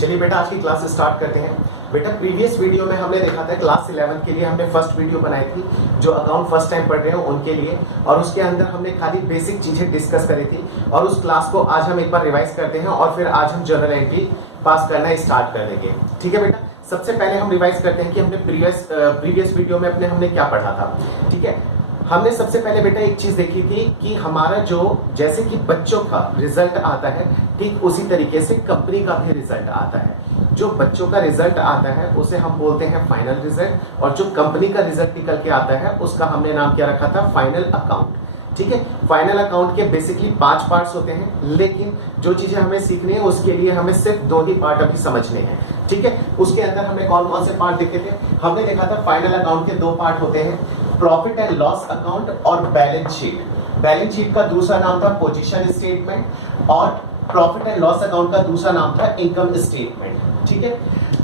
चलिए बेटा आज की क्लास स्टार्ट करते हैं। बेटा प्रीवियस वीडियो में हमने देखा था क्लास 11 के लिए हमने फर्स्ट वीडियो बनाई थी जो अकाउंट फर्स्ट टाइम पढ़ रहे हो उनके लिए, और उसके अंदर हमने खाली बेसिक चीजें डिस्कस करी थी। और उस क्लास को आज हम एक बार रिवाइज करते हैं और फिर आज हम जर्नल एंट्री पास करना स्टार्ट कर देंगे। ठीक है बेटा, सबसे पहले हम रिवाइज करते हैं कि हमने प्रीवियस वीडियो में हमने क्या पढ़ा था। ठीक है, हमने सबसे पहले बेटा एक चीज देखी थी कि हमारा जो जैसे कि बच्चों का रिजल्ट आता है ठीक उसी तरीके से कंपनी का भी रिजल्ट आता है। जो बच्चों का रिजल्ट आता है उसे हम बोलते हैं फाइनल रिजल्ट, और जो कंपनी का रिजल्ट निकल के आता है उसका हमने नाम क्या रखा था, फाइनल अकाउंट। ठीक है, फाइनल अकाउंट के बेसिकली 5 पार्ट्स होते हैं, लेकिन जो चीजें हमें सीखनी है उसके लिए हमें सिर्फ 2 ही पार्ट अभी समझने हैं। ठीक है, उसके अंदर हमने कौन कौन से पार्ट देखे थे, हमने देखा था फाइनल अकाउंट के 2 पार्ट होते हैं, प्रॉफिट एंड लॉस अकाउंट और बैलेंस शीट। बैलेंस शीट का दूसरा नाम था पोजीशन स्टेटमेंट, और प्रॉफिट एंड लॉस अकाउंट का दूसरा नाम था इनकम स्टेटमेंट। ठीक है,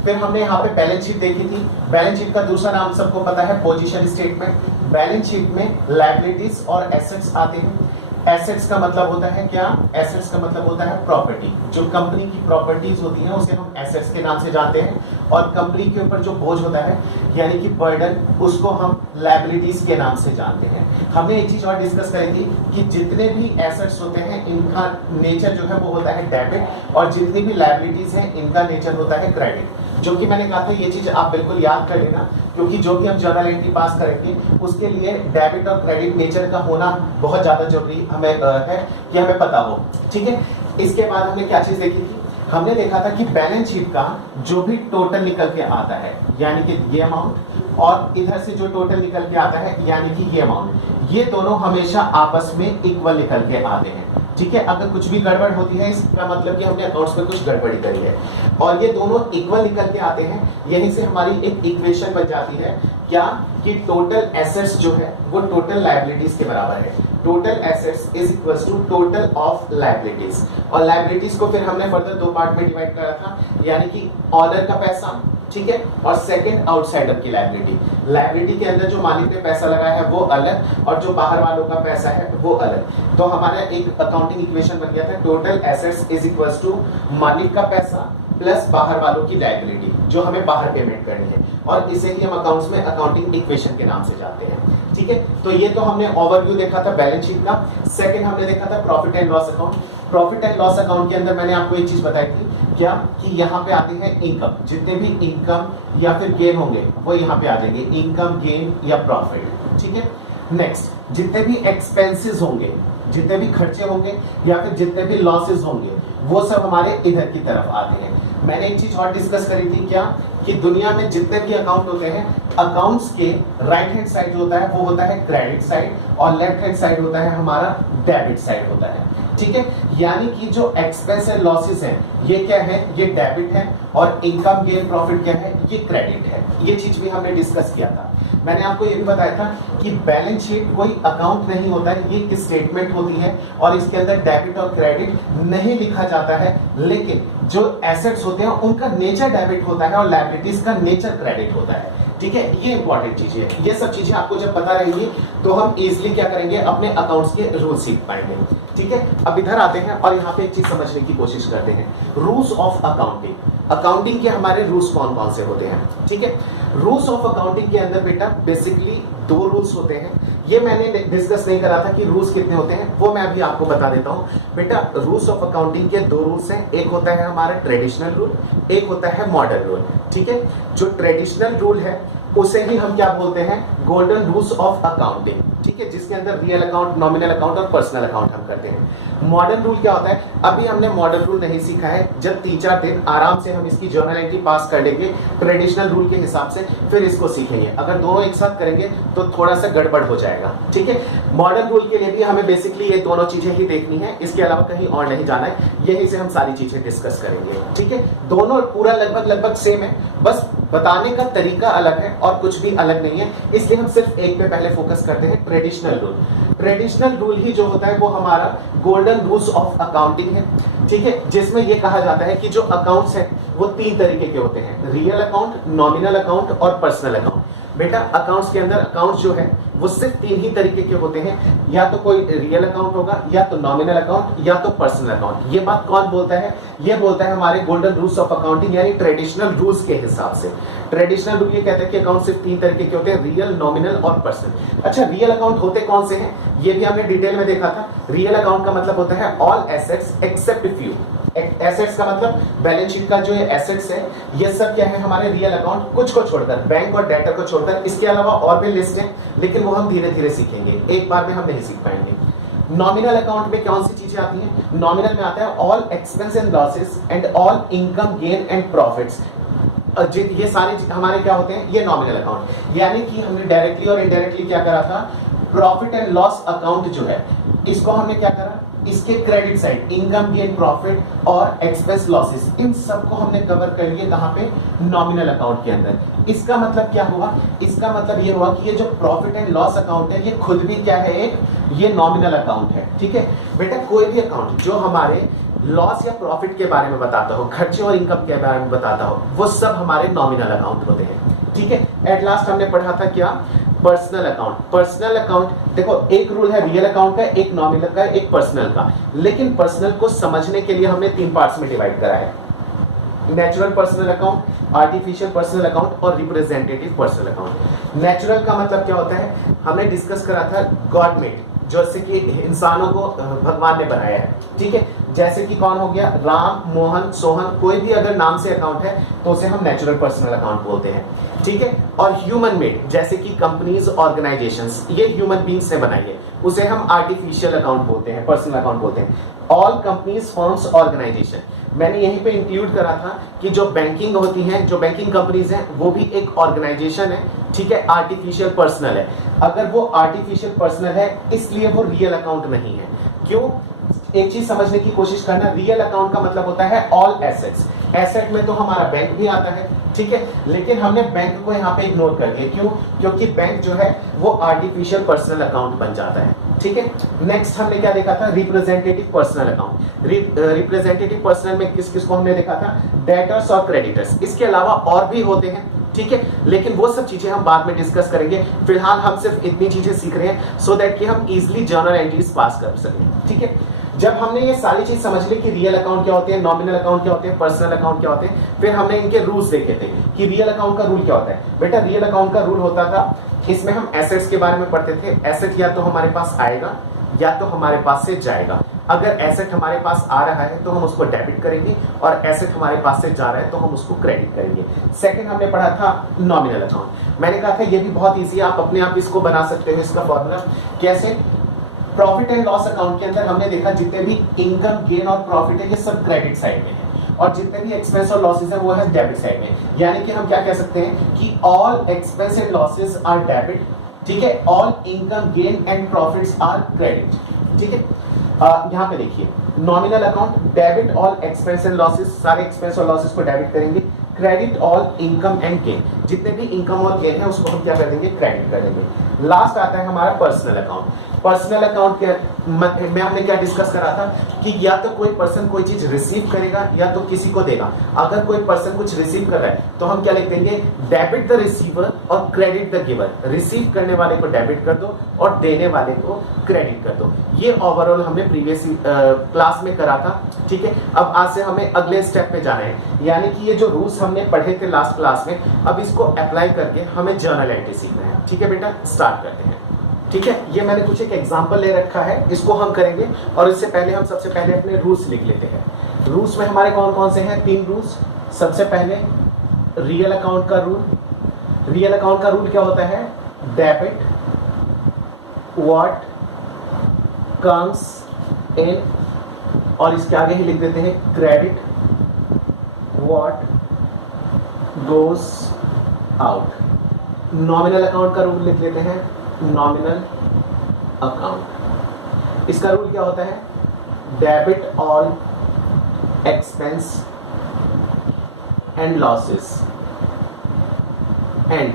फिर हमने यहाँ पे बैलेंस शीट देखी थी। बैलेंस शीट का दूसरा नाम सबको पता है पोजीशन स्टेटमेंट। बैलेंस शीट में लायबिलिटीज और एसेट्स आते हैं। एसेट्स का मतलब होता है क्या, एसेट्स का मतलब होता है प्रॉपर्टी। जो कंपनी की प्रॉपर्टीज होती हैं उसे हम एसेट्स के नाम से जानते हैं, और कंपनी के ऊपर जो बोझ होता है यानी कि बर्डन, उसको हम लायबिलिटीज के नाम से जानते हैं। हमने एक चीज और डिस्कस करी थी कि जितने भी एसेट्स होते हैं इनका नेचर जो है वो होता है डेबिट, और जितनी भी लायबिलिटीज हैं इनका नेचर होता है क्रेडिट। जो कि मैंने कहा था ये चीज आप बिल्कुल याद कर लेना, क्योंकि जो भी हम जर्नल एंट्री पास करेंगे उसके लिए डेबिट और क्रेडिट नेचर का होना बहुत ज्यादा जरूरी हमें है कि हमें पता हो। ठीक है, इसके बाद हमने क्या चीज देखी थी, हमने देखा था कि बैलेंस शीट का जो भी टोटल निकल के आता है यानी कि ये अमाउंट, और इधर से जो टोटल निकल के आता है यानी कि ये अमाउंट, ये दोनों हमेशा आपस में इक्वल निकल के आते हैं। ठीक है, अगर कुछ भी गड़बड़ होती है इसका मतलब कि हमने अकाउंट्स में कुछ गड़बड़ी करी है, और ये दोनों इक्वल निकल के आते हैं। यहीं से हमारी एक इक्वेशन बन जाती है क्या, कि टोटल एसेट्स जो है वो टोटल लायबिलिटीज के बराबर है। Total assets is equals to total of liabilities, और लायबिलिटीज को फिर हमने फर्दर 2 पार्ट में डिवाइड करा था, यानी कि ऑनर का पैसा, ठीक है, और सेकंड आउटसाइडर की लायबिलिटी। लायबिलिटी के अंदर जो मालिक ने पैसा लगाया है वो अलग, और जो बाहर वालों का पैसा है वो अलग। तो हमारा एक अकाउंटिंग इक्वेशन बन गया था, total assets is equals to मालिक का पैसा प्लस बाहर वालों की लायबिलिटी जो हमें बाहर पेमेंट करनी है, और इसे ही हम अकाउंट्स में अकाउंटिंग इक्वेशन के नाम से जानते हैं। ठीक है, तो ये तो हमने ओवरव्यू देखा था बैलेंस शीट का। सेकंड हमने देखा था profit and loss account. Profit and loss account के अंदर मैंने आपको एक चीज बताई थी क्या, कि यहाँ पे आते हैं इनकम, जितने भी इनकम या फिर गेन होंगे वो यहाँ पे आ जाएंगे, इनकम गेन या प्रॉफिट। ठीक है, नेक्स्ट जितने भी एक्सपेंसेस होंगे, जितने भी खर्चे होंगे या फिर जितने भी लॉसेस होंगे वो सब हमारे इधर की तरफ आते हैं। मैंने एक चीज और डिस्कस करी थी क्या, कि दुनिया में जितने भी अकाउंट होते हैं, अकाउंट्स के राइट हैंड साइड जो होता है वो होता है क्रेडिट साइड, और लेफ्ट हैंड साइड होता है हमारा डेबिट साइड होता है। ठीक है, यानी कि जो एक्सपेंस एंड लॉसेस हैं ये क्या है, ये डेबिट है, और इनकम गेन प्रॉफिट क्या है, ये क्रेडिट है। ये चीज भी हमने डिस्कस किया था। मैंने आपको ये भी बताया था कि बैलेंस शीट कोई अकाउंट नहीं होता है, ये एक स्टेटमेंट होती है, और इसके अंदर डेबिट और क्रेडिट नहीं लिखा जाता है, लेकिन जो एसेट्स होते हैं उनका नेचर डेबिट होता है और लायबिलिटीज का नेचर क्रेडिट होता है। ठीक है, ये इंपॉर्टेंट चीज है। ये सब चीजें आपको जब पता रहेंगी तो हम इजीली क्या करेंगे, अपने अकाउंट्स के रूल सीख पाएंगे। ठीक है, अब इधर आते हैं और यहाँ पे एक चीज समझने की कोशिश करते हैं, रूल्स ऑफ अकाउंटिंग। अकाउंटिंग के हमारे रूल्स कौन कौन से होते हैं। ठीक है, रूल्स ऑफ अकाउंटिंग के अंदर बेटा बेसिकली 2 रूल्स होते हैं। ये मैंने डिस्कस नहीं करा था कि रूल्स कितने होते हैं, वो मैं अभी आपको बता देता हूँ। बेटा रूल्स ऑफ अकाउंटिंग के 2 रूल्स हैं, एक होता है हमारा ट्रेडिशनल रूल, एक होता है मॉडर्न रूल। ठीक है, जो ट्रेडिशनल रूल है उसे ही हम क्या बोलते हैं, गोल्डन रूल्स ऑफ अकाउंटिंग। ठीक है, जिसके अंदर रियल अकाउंट, नॉमिनल अकाउंट और पर्सनल अकाउंट हम करते हैं। मॉडर्न रूल क्या होता है, अभी हमने मॉडर्न रूल नहीं सीखा है, जब 3-4 दिन आराम से हम इसकी जर्नल एंट्री पास कर लेंगे ट्रेडिशनल रूल के हिसाब से, फिर इसको सीखेंगे। अगर दोनों एक साथ करेंगे तो थोड़ा सा गड़बड़ हो जाएगा। ठीक है, मॉडर्न रूल के लिए भी हमें बेसिकली ये दोनों चीजें ही देखनी है, इसके अलावा कहीं और नहीं जाना है, यही से हम सारी चीजें डिस्कस करेंगे। ठीक है, दोनों पूरा लगभग सेम है, बस बताने का तरीका अलग है और कुछ भी अलग नहीं है, इसलिए हम सिर्फ एक पे पहले फोकस करते हैं, ट्रेडिशनल रूल। ट्रेडिशनल रूल ही जो होता है वो हमारा गोल्डन रूल्स ऑफ अकाउंटिंग है। ठीक है, जिसमें ये कहा जाता है कि जो अकाउंट्स हैं वो 3 तरीके के होते हैं, रियल अकाउंट, नॉमिनल अकाउंट और पर्सनल अकाउंट। बेटा अकाउंट्स के अंदर अकाउंट्स जो है वो सिर्फ 3 ही तरीके के होते हैं, या तो कोई रियल अकाउंट होगा, या तो नॉमिनल अकाउंट, या तो पर्सनल अकाउंट। ये बात कौन बोलता है? ये बोलता है हमारे गोल्डन रूल्स ऑफ अकाउंटिंग यानी ट्रेडिशनल रूल्स के हिसाब से। ट्रेडिशनल रूल ये कहता है कि अकाउंट सिर्फ 3 तरीके के होते हैं, रियल, नॉमिनल और पर्सनल। अच्छा, रियल अकाउंट होते कौन से हैं ये भी हमने डिटेल में देखा था। रियल अकाउंट का मतलब होता है all assets except few. Assets का मतलब बैलेंस शीट का जो ये एसेट्स है ये सब क्या है हमारे रियल अकाउंट, कुछ को छोड़कर, बैंक और डेटर को छोड़कर। इसके अलावा और भी लिस्ट है लेकिन वो हम धीरे धीरे सीखेंगे, एक बार में हम नहीं सीख पाएंगे। नॉमिनल अकाउंट में कौन सी चीजें आती हैं? नॉमिनल में आता है all expense and losses and all income gain and profits. ये सारे हमारे क्या होते हैं? ये नॉमिनल अकाउंट। यानी कि हमने डायरेक्टली और इनडायरेक्टली क्या करा था, प्रॉफिट एंड लॉस अकाउंट जो है इसको हमने क्या करा, इसके credit side income gain profit और एक्सपेंस लॉसेस, इन सबको हमने कवर कर लिया कहां पे? नॉमिनल अकाउंट के अंदर। इसका मतलब क्या हुआ? इसका मतलब ये हुआ कि ये जो प्रॉफिट एंड लॉस अकाउंट है ये खुद भी क्या है? एक ये नॉमिनल अकाउंट है। ठीक है बेटा, कोई भी अकाउंट जो हमारे लॉस या प्रॉफिट के बारे में बताता हो, खर्चे और इनकम के बारे में बताता हो, वो सब हमारे नॉमिनल अकाउंट होते हैं। ठीक है, एट लास्ट हमने पढ़ा था क्या? Personal account. पर्सनल अकाउंट देखो, एक रूल है रियल अकाउंट का, एक नॉमिनल का, एक पर्सनल का। लेकिन पर्सनल को समझने के लिए हमने 3 पार्ट्स में डिवाइड करा है, natural personal account, artificial personal account और रिप्रेजेंटेटिव पर्सनल अकाउंट। नेचुरल का मतलब क्या होता है? हमने डिस्कस करा था गॉड मेड, जैसे कि इंसानों को भगवान ने बनाया है। ठीक है, जैसे कि कौन हो गया? राम, मोहन, सोहन, कोई भी अगर नाम से अकाउंट है तो उसे हम नेचुरल पर्सनल अकाउंट बोलते हैं। ठीक है, और ह्यूमन मेड जैसे कि कंपनीज, ऑर्गेनाइजेशंस, ये ह्यूमन बींग्स ने बनाई है, उसे हम आर्टिफिशियल अकाउंट बोलते हैं, पर्सनल अकाउंट बोलते हैं। ऑल कंपनीज, फर्म्स, ऑर्गेनाइजेशन, मैंने यहीं पे इंक्लूड करा था कि जो बैंकिंग होती हैं, जो बैंकिंग कंपनीज हैं, वो भी एक ऑर्गेनाइजेशन है। ठीक है, आर्टिफिशियल पर्सनल है। अगर वो आर्टिफिशियल पर्सनल है इसलिए वो रियल अकाउंट नहीं है। क्यों? एक चीज समझने की कोशिश करना, रियल अकाउंट का मतलब होता है ऑल एसेट्स। एसेट में तो हमारा बैंक भी आता है, ठीक है, लेकिन हमने बैंक को यहाँ पे इग्नोर कर दिया। क्यों? क्योंकि बैंक जो है वो आर्टिफिशियल पर्सनल अकाउंट बन जाता है। ठीक है, नेक्स्ट हमने क्या देखा था? Representative personal account. Representative personal में किस किस को हमने देखा था? डेटर्स और क्रेडिटर्स। इसके अलावा और भी होते हैं, ठीक है, लेकिन वो सब चीजें हम बाद में डिस्कस करेंगे। फिलहाल हम सिर्फ इतनी चीजें सीख रहे हैं सो दैट कि हम इजीली जर्नल एंट्रीज पास कर सकें। ठीक है, जब हमने ये सारी चीज समझ ली कि रियल अकाउंट क्या होते हैं, नॉमिनल अकाउंट क्या होते हैं, पर्सनल अकाउंट क्या होते हैं, फिर हमने इनके रूल्स देखे थे कि रियल अकाउंट का रूल क्या होता है। बेटा रियल अकाउंट का रूल होता था, इसमें हम एसेट्स के बारे में पढ़ते थे। एसेट या तो हमारे पास आएगा या तो हमारे पास से जाएगा। अगर एसेट हमारे पास आ रहा है तो हम उसको डेबिट करेंगे, और एसेट हमारे पास से जा रहा है तो हम उसको क्रेडिट करेंगे। सेकंड हमने पढ़ा था नॉमिनल अकाउंट। मैंने कहा था ये भी बहुत इजी है, आप अपने आप इसको बना सकते हो। इसका फॉर्मूला कैसे? प्रॉफिट एंड लॉस अकाउंट के अंदर हमने देखा जितने भी इनकम गेन और प्रॉफिट है ये सब क्रेडिट साइड में है, और जितने भी एक्सपेंस और लॉसेस है वो है डेबिट साइड में। यानी कि हम क्या कह सकते हैं कि all expense and losses are debit, ठीक है, all income gain and profits are credit. ठीक है, यहाँ पे देखिए nominal account, debit all expense and losses, सारे एक्सपेंस और लॉसेस को डेबिट करेंगे। Credit all income and gain, जितने भी इनकम और गेन है उसको हम क्या कर देंगे? क्रेडिट कर देंगे। लास्ट आता है हमारा पर्सनल अकाउंट। पर्सनल अकाउंट के में हमने क्या डिस्कस करा था कि या तो कोई पर्सन कोई चीज रिसीव करेगा या तो किसी को देगा। अगर कोई पर्सन कुछ रिसीव कर रहा है तो हम क्या लिख देंगे? डेबिट द रिसीवर और क्रेडिट द गिवर। रिसीव करने वाले को डेबिट कर दो और देने वाले को क्रेडिट कर दो। ये ओवरऑल हमने प्रीवियस क्लास में करा था। ठीक है, अब आज से हमें अगले स्टेप पे जाना है, यानी कि ये जो रूल्स हमने पढ़े थे लास्ट क्लास में, अब इसको अप्लाई करके हमें जर्नल एंट्री सीखना है। ठीक है बेटा, स्टार्ट करते हैं। ठीक है, ये मैंने कुछ एक एग्जांपल ले रखा है, इसको हम करेंगे, और इससे पहले हम सबसे पहले अपने रूल्स लिख लेते हैं। रूल्स में हमारे कौन कौन से हैं? 3 रूल्स। सबसे पहले रियल अकाउंट का रूल। रियल अकाउंट का रूल क्या होता है? डेबिट व्हाट कम्स इन, और इसके आगे ही लिख देते हैं credit what goes out. Nominal account का रूल लिख लेते हैं नॉमिनल अकाउंट। इसका रूल क्या होता है? Debit all expense and losses and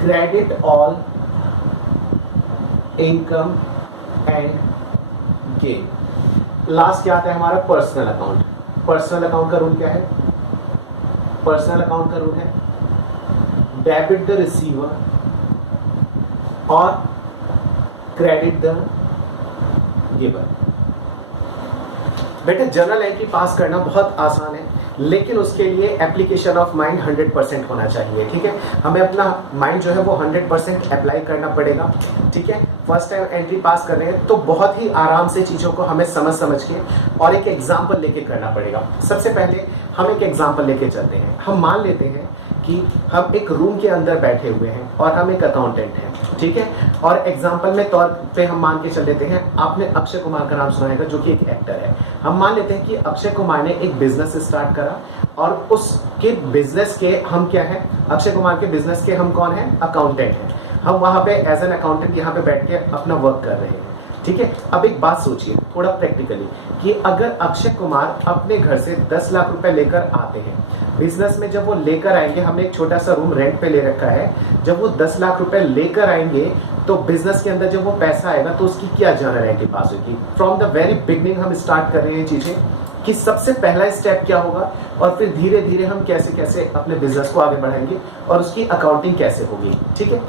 credit all income and gain. Last क्या आता है हमारा? Personal account. पर्सनल अकाउंट का रूल क्या है? पर्सनल अकाउंट का रूल है डेबिट द रिसीवर और क्रेडिट द गिवर। बेटा जर्नल एंट्री पास करना बहुत आसान है, लेकिन उसके लिए एप्लीकेशन ऑफ माइंड 100% होना चाहिए। ठीक है, हमें अपना माइंड जो है वो 100% अप्लाई करना पड़ेगा। ठीक है, फर्स्ट टाइम एंट्री पास कर रहे हैं तो बहुत ही आराम से चीज़ों को हमें समझ के और एक एग्जाम्पल लेके करना पड़ेगा। सबसे पहले हम एक एग्जाम्पल लेके चलते हैं। हम मान लेते हैं कि हम एक रूम के अंदर बैठे हुए हैं और हम एक अकाउंटेंट हैं। ठीक है, और एग्जाम्पल में तौर पे हम मान के चल लेते हैं, आपने अक्षय कुमार का नाम सुना होगा जो कि एक एक्टर है। हम मान लेते हैं कि अक्षय कुमार ने एक बिजनेस स्टार्ट करा और उसके बिजनेस के हम क्या है, अक्षय कुमार के बिजनेस के हम कौन है, अकाउंटेंट हैं। हम वहां पे एज एन अकाउंटेंट यहाँ पे बैठ के अपना वर्क कर रहे हैं। ठीक है, अब एक बात सोचिए थोड़ा प्रैक्टिकली कि अगर अक्षय कुमार अपने घर से 10 लाख रुपए लेकर आते हैं बिजनेस में, जब वो लेकर आएंगे, हमने एक छोटा सा रूम रेंट पे ले रखा है, जब वो 10 लाख रुपए लेकर आएंगे तो बिजनेस के अंदर जब वो पैसा आएगा तो उसकी क्या जर्नल एंट्री पास होगी। फ्रॉम द वेरी बिगनिंग हम स्टार्ट कर रहे हैं चीजें कि सबसे पहला स्टेप क्या होगा और फिर धीरे धीरे हम कैसे कैसे अपने बिजनेस को आगे बढ़ाएंगे और उसकी अकाउंटिंग कैसे होगी। ठीक है,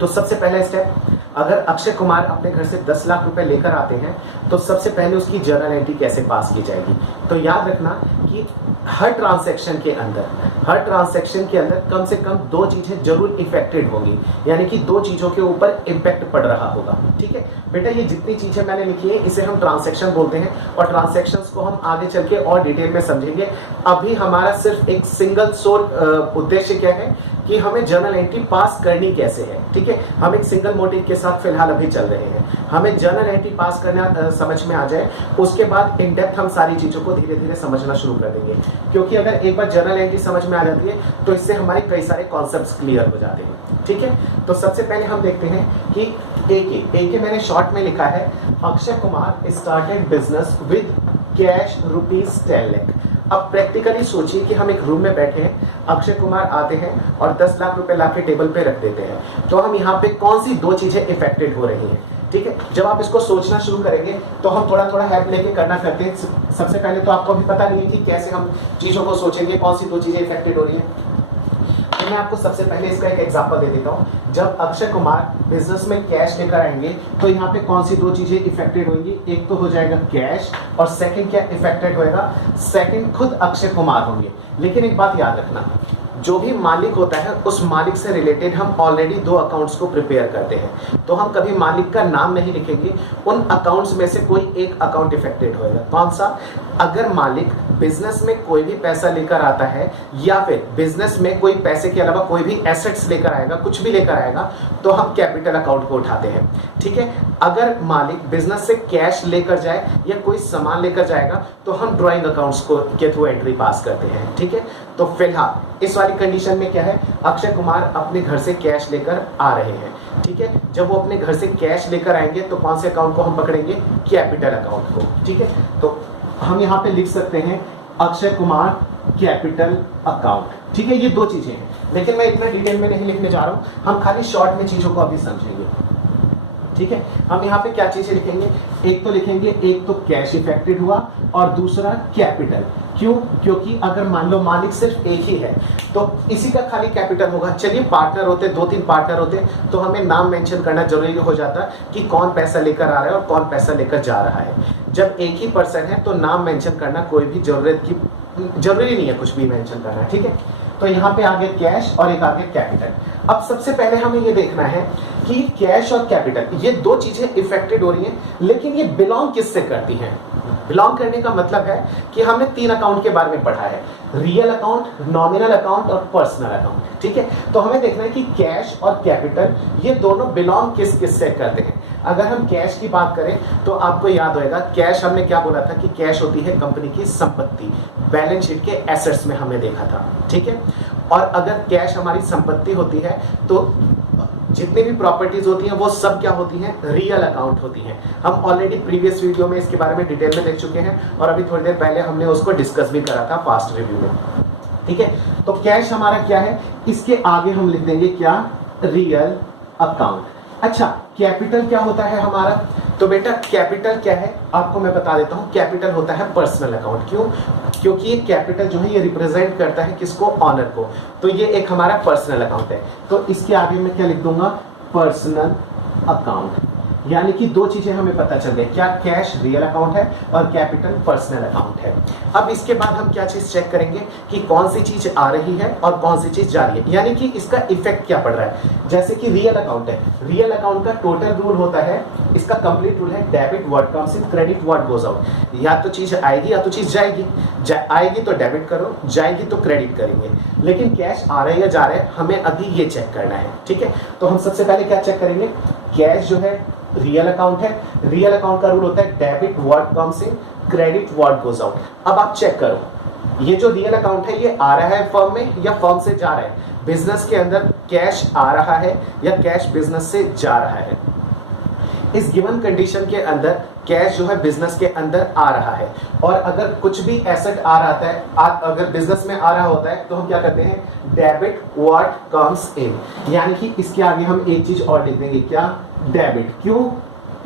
तो सबसे पहला स्टेप, अगर अक्षय कुमार अपने घर से 10 लाख रुपए लेकर आते हैं तो सबसे पहले उसकी जर्नल एंट्री कैसे पास की जाएगी। तो याद रखना कि हर ट्रांसैक्शन के अंदर कम से कम 2 चीजें जरूर इफेक्टेड होंगी, यानी कि 2 चीजों के ऊपर इम्पैक्ट पड़ रहा होगा। ठीक है बेटा, ये जितनी चीजें मैंने लिखी है इसे हम ट्रांसैक्शन बोलते हैं और ट्रांसैक्शंस को हम आगे चल के और डिटेल में समझेंगे। अभी हमारा सिर्फ एक सिंगल सोल उद्देश्य क्या है कि हमें जर्नल एंट्री पास करनी कैसे है। ठीक है, हम एक सिंगल मोटिव के साथ फिलहाल अभी चल रहे हैं। हमें जर्नल एंट्री पास करना समझ में आ जाए, उसके बाद इन डेप्थ हम सारी चीजों को धीरे धीरे समझना शुरू कर देंगे, क्योंकि अगर एक बार जर्नल एंट्री समझ में आ जाती है तो इससे हमारे कई सारे कॉन्सेप्ट्स क्लियर हो जाते हैं। ठीक है, तो सबसे पहले हम देखते हैं कि ए मैंने शॉर्ट में लिखा है, Akshay Kumar started business with cash ₹10 lakh. अब प्रैक्टिकली सोचिए कि हम एक रूम में बैठे हैं, अक्षय कुमार आते हैं और 10 लाख रुपए लाके टेबल पे रख देते हैं, तो हम यहाँ पे कौन सी 2 चीजें इफेक्टेड हो रही हैं। ठीक है, जब आप इसको सोचना शुरू करेंगे तो हम थोड़ा थोड़ा हेल्प लेके करना करते हैं। सबसे पहले तो आपको अभी पता नहीं है कि कैसे हम चीजों को सोचेंगे, कौन सी 2 चीजें इफेक्टेड हो रही है। तो मैं आपको सबसे पहले इसका एक एग्जांपल दे देता हूं। जब अक्षय कुमार बिजनेस में कैश लेकर आएंगे तो यहाँ पे कौन सी 2 चीजें इफेक्टेड होंगी, एक तो हो जाएगा कैश और सेकंड क्या इफेक्टेड होएगा, सेकंड खुद अक्षय कुमार होंगे। लेकिन एक बात याद रखना, जो भी मालिक होता है उस मालिक से रिलेटेड हम ऑलरेडी 2 अकाउंट्स को प्रिपेयर करते हैं, तो हम कभी मालिक का नाम नहीं लिखेंगे। उन अकाउंट्स में से कोई एक अकाउंट इफेक्टेड होएगा। कौन सा, अगर मालिक बिजनेस में कोई भी पैसा लेकर आता है या फिर बिजनेस में कोई पैसे के अलावा कोई भी एसेट्स लेकर आएगा, कुछ भी लेकर आएगा, तो हम कैपिटल अकाउंट को उठाते हैं। ठीक है, अगर मालिक बिजनेस से कैश लेकर जाए या कोई सामान लेकर जाएगा तो हम ड्राइंग अकाउंट्स को के थ्रू एंट्री पास करते हैं। ठीक है, तो फिलहाल इस वाली कंडीशन में क्या है, अक्षय कुमार अपने घर से कैश लेकर आ रहे हैं। ठीक है, जब वो अपने घर से कैश लेकर आएंगे तो कौन से अकाउंट को हम पकड़ेंगे, कैपिटल अकाउंट को। ठीक है, तो हम यहाँ पे लिख सकते हैं अक्षय कुमार कैपिटल अकाउंट। ठीक है, ये 2 चीजें हैं, लेकिन मैं इतना डिटेल में नहीं लिखने जा रहा हूँ, हम खाली शॉर्ट में चीजों को अभी समझेंगे। ठीक है, हम यहाँ पे क्या चीजें लिखेंगे, एक तो लिखेंगे, एक तो कैश इफेक्टेड हुआ और दूसरा कैपिटल। क्यों, क्योंकि अगर मान लो मालिक सिर्फ एक ही है तो इसी का खाली कैपिटल होगा। चलिए पार्टनर होते, 2-3 पार्टनर होते तो हमें नाम मेंशन करना जरूरी हो जाता कि कौन पैसा लेकर आ रहा है और कौन पैसा लेकर जा रहा है। जब एक ही पर्सन है तो नाम मेंशन करना कोई भी जरूरी नहीं है, कुछ भी मेंशन करना। ठीक है, तो यहाँ पे आगे कैश और एक आगे कैपिटल। अब सबसे पहले हमें ये देखना है कि कैश और कैपिटल ये 2 चीजें इफेक्टेड हो रही हैं, लेकिन ये बिलोंग किससे करती हैं। बिलोंग करने का मतलब है कि हमने 3 अकाउंट के बारे में पढ़ा है, रियल अकाउंट, नॉमिनल अकाउंट और पर्सनल अकाउंट। ठीक है, तो हमें देखना है कि कैश और कैपिटल ये दोनों बिलोंग किस किस से करते हैं। अगर हम कैश की बात करें तो आपको याद होगा, कैश हमने क्या बोला था कि कैश होती है कंपनी की संपत्ति, बैलेंस शीट के एसेट्स में हमने देखा था। ठीक है, और अगर कैश हमारी संपत्ति होती है तो जितनी भी प्रॉपर्टीज होती हैं वो सब क्या होती हैं, रियल अकाउंट होती हैं। हम ऑलरेडी प्रीवियस वीडियो में इसके बारे में डिटेल में देख चुके हैं और अभी थोड़ी देर पहले हमने उसको डिस्कस भी करा था फास्ट रिव्यू में। ठीक है, तो कैश हमारा क्या है, इसके आगे हम लिख देंगे क्या, रियल अकाउंट। अच्छा, कैपिटल क्या होता है हमारा, तो बेटा कैपिटल क्या है आपको मैं बता देता हूँ। कैपिटल होता है पर्सनल अकाउंट। क्यों? क्योंकि ये कैपिटल जो है ये रिप्रेजेंट करता है किसको? ऑनर को। तो ये एक हमारा पर्सनल अकाउंट है। तो इसके आगे मैं क्या लिख दूंगा? Personal account. यानी कि दो चीजें हमें पता चल गई, क्या? कैश रियल अकाउंट है और कैपिटल पर्सनल अकाउंट है। अब इसके बाद हम क्या चीज चेक करेंगे कि कौन सी चीज आ रही है और कौन सी चीज जा रही है, यानी कि इसका इफेक्ट क्या पड़ रहा है। जैसे कि रियल अकाउंट है, रियल अकाउंट का टोटल रूल होता है, इसका कंप्लीट रूल है debit what comes in, credit what goes out. या तो चीज आएगी या तो चीज जाएगी। आएगी तो डेबिट करो, जाएगी तो क्रेडिट करेंगे। लेकिन कैश आ रहा है या जा रहा है हमें अभी ये चेक करना है। ठीक है, तो हम सबसे पहले क्या चेक करेंगे? कैश जो है रियल अकाउंट है, रियल अकाउंट का रूल होता है debit what comes in, credit what goes out. अब आप चेक करो, ये जो रियल अकाउंट है ये आ रहा है फर्म में या फर्म से जा रहा है? बिजनेस के अंदर कैश आ रहा है या कैश बिजनेस से जा रहा है? इस गिवन कंडीशन के अंदर कैश जो है बिजनेस के अंदर आ रहा है। और अगर कुछ भी एसेट आ रहा है, अगर बिजनेस में आ रहा होता है तो हम क्या करते हैं? Debit what comes in. यानी कि इसके आगे हम एक चीज और लिख देंगे, क्या? डेबिट। क्यों?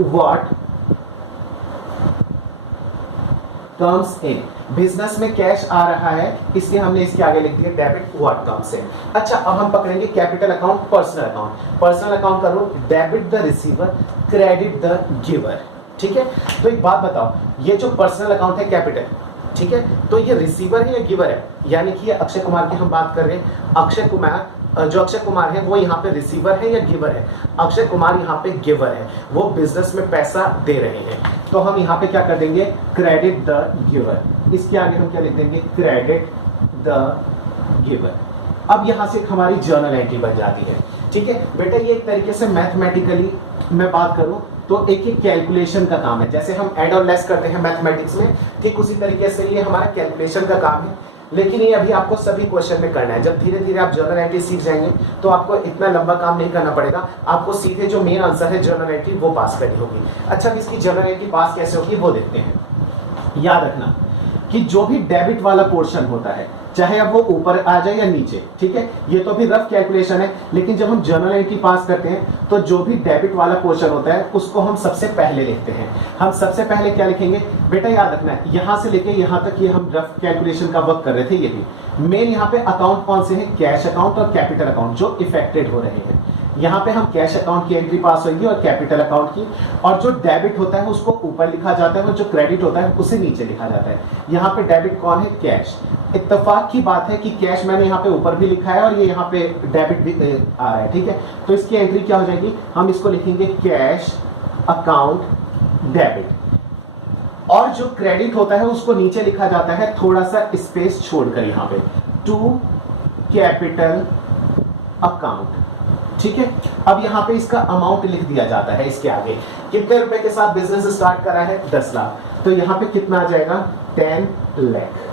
व्हाट कम्स इन, बिजनेस में कैश आ रहा है इसलिए हमने इसके आगे लिख दिया डेबिट व्हाट कम्स इन। अच्छा, अब हम पकड़ेंगे capital account, personal account. Personal account का rule debit the receiver, credit the giver. ठीक है, तो एक बात बताओ, ये जो पर्सनल अकाउंट है कैपिटल, ठीक है, तो ये रिसीवर है या गिवर है? यानी कि ये अक्षय कुमार की हम बात कर रहे हैं, अक्षय कुमार जो अक्षय कुमार है वो यहाँ पे रिसीवर है या गिवर है? अक्षय कुमार यहाँ पे गिवर है, वो बिजनेस में पैसा दे रहे हैं। तो हम यहाँ पे क्या कर देंगे? Credit the giver. इसके आगे हम क्या लिख देंगे? Credit the giver. अब यहाँ से हमारी जर्नल एंट्री बन जाती है। ठीक है बेटा, ये एक तरीके से मैथमेटिकली मैं बात करूं तो एक एक कैलकुलेशन का काम है। जैसे हम ऐड और लेस करते हैं मैथमेटिक्स में, ठीक उसी तरीके से ये हमारा कैलकुलेशन का काम है। लेकिन ये अभी आपको सभी क्वेश्चन में करना है। जब धीरे धीरे आप जर्नल एंट्री सीख जाएंगे तो आपको इतना लंबा काम नहीं करना पड़ेगा, आपको सीधे जो मेन आंसर है जर्नल एंट्री वो पास करनी होगी। अच्छा, इसकी जर्नल एंट्री पास कैसे होगी वो देखते हैं। याद रखना कि जो भी डेबिट वाला पोर्शन होता है, चाहे अब वो ऊपर आ जाए या नीचे, ठीक है, ये तो भी रफ कैलकुलेशन है, लेकिन जब हम जर्नल एंट्री पास करते हैं तो जो भी डेबिट वाला पोर्शन होता है उसको हम सबसे पहले लिखते हैं। हम सबसे पहले क्या लिखेंगे बेटा? याद रखना है, यहां से लेके यहां तक ये हम रफ कैलकुलेशन का वर्क कर रहे थे। ये भी मेन यहाँ पे अकाउंट कौन से हैं? कैश अकाउंट और कैपिटल अकाउंट जो इफेक्टेड हो रहे हैं। यहाँ पे हम कैश अकाउंट की एंट्री पास होगी और कैपिटल अकाउंट की, और जो डेबिट होता है उसको ऊपर लिखा जाता है और जो क्रेडिट होता है उसे नीचे लिखा जाता है। यहाँ पे डेबिट कौन है? कैश। इत्तेफाक की बात है कि कैश मैंने यहाँ पे ऊपर भी लिखा है और ये यहाँ पे डेबिट भी आ रहा है। ठीक है, तो इसकी एंट्री क्या हो जाएगी? हम इसको लिखेंगे कैश अकाउंट डेबिट, और जो क्रेडिट होता है उसको नीचे लिखा जाता है थोड़ा सा स्पेस छोड़कर यहाँ पे, टू कैपिटल अकाउंट। ठीक है, अब यहाँ पे इसका अमाउंट लिख दिया जाता है इसके आगे। कितने रुपए के साथ बिजनेस स्टार्ट करा है? 10 लाख। तो यहाँ पे कितना आ जाएगा? 10 लाख।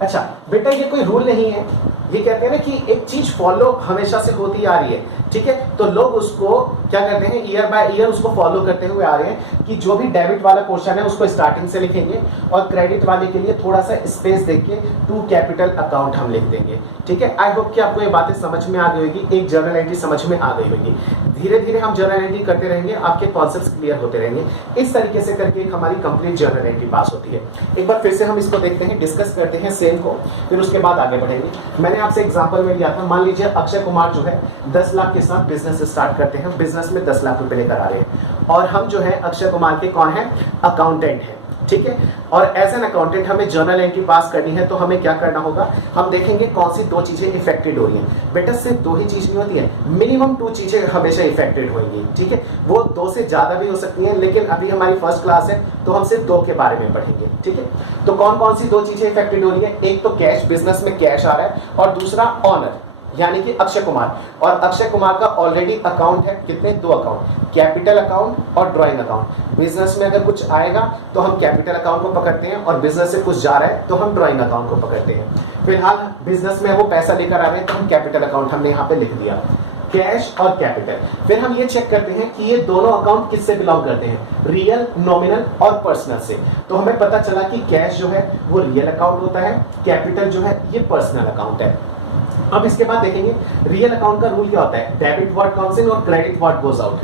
अच्छा बेटा, ये कोई रूल नहीं है, ये कहते हैं ना कि एक चीज फॉलो हमेशा से होती आ रही है। ठीक है, तो लोग उसको क्या करते हैं? ईयर बाय ईयर उसको फॉलो करते हुए आ रहे हैं कि जो भी डेबिट वाला पोर्शन है उसको स्टार्टिंग से लिखेंगे और क्रेडिट वाले के लिए थोड़ा सा स्पेस देके टू कैपिटल अकाउंट हम लिख देंगे। ठीक है, आई होप कि आपको ये बातें समझ में आ गई होगी, एक जर्नल एंट्री समझ में आ गई होगी। धीरे धीरे हम जर्नल एंट्री करते रहेंगे, आपके कॉन्सेप्ट्स क्लियर होते रहेंगे। इस तरीके से करके एक हमारी कंप्लीट जर्नल एंट्री पास होती है। एक बार फिर से हम इसको देखते हैं, डिस्कस करते हैं सेम को, फिर उसके बाद आगे बढ़ेंगे। मैंने आपसे एग्जांपल में लिया था, मान लीजिए अक्षय कुमार जो है 10 लाख के साथ बिजनेस स्टार्ट करते हैं, बिजनेस में 10 लाख रुपए लेकर आ रहे हैं, और हम जो है अक्षय कुमार के कौन है? अकाउंटेंट है। ठीक है, और एज एन अकाउंटेंट हमें जर्नल एंट्री पास करनी है, तो हमें क्या करना होगा? हम देखेंगे कौन सी दो चीजें इफेक्टेड हो रही हैं। बेटा सिर्फ दो ही चीज नहीं होती है, मिनिमम 2 चीजें हमेशा इफेक्टेड होंगी। ठीक है, वो 2 से ज्यादा भी हो सकती हैं, लेकिन अभी हमारी फर्स्ट क्लास है तो हम सिर्फ 2 के बारे में पढ़ेंगे। ठीक है, तो कौन कौन सी 2 चीजें इफेक्टेड हो रही है? एक तो कैश, बिजनेस में कैश आ रहा है, और दूसरा ऑनर यानी कि अक्षय कुमार। और अक्षय कुमार का ऑलरेडी अकाउंट है, कितने? 2 अकाउंट, कैपिटल अकाउंट और ड्राइंग अकाउंट। बिजनेस में अगर कुछ आएगा तो हम कैपिटल अकाउंट को पकड़ते हैं, और बिजनेस से कुछ जा रहा है तो हम ड्राइंग अकाउंट को पकड़ते हैं। फिलहाल बिजनेस में वो पैसा लेकर आ रहे हैं तो हम कैपिटल अकाउंट हमने यहाँ पे लिख दिया, कैश और कैपिटल। फिर हम ये चेक करते हैं कि ये दोनों अकाउंट किससे बिलोंग करते हैं? रियल, नॉमिनल और पर्सनल से। तो हमें पता चला कि कैश जो है वो रियल अकाउंट होता है, कैपिटल जो है ये पर्सनल अकाउंट है। अब इसके बाद देखेंगे रियल अकाउंट का रूल क्या होता है, डेबिट व्हाट कम्स इन और क्रेडिट व्हाट गोज आउट।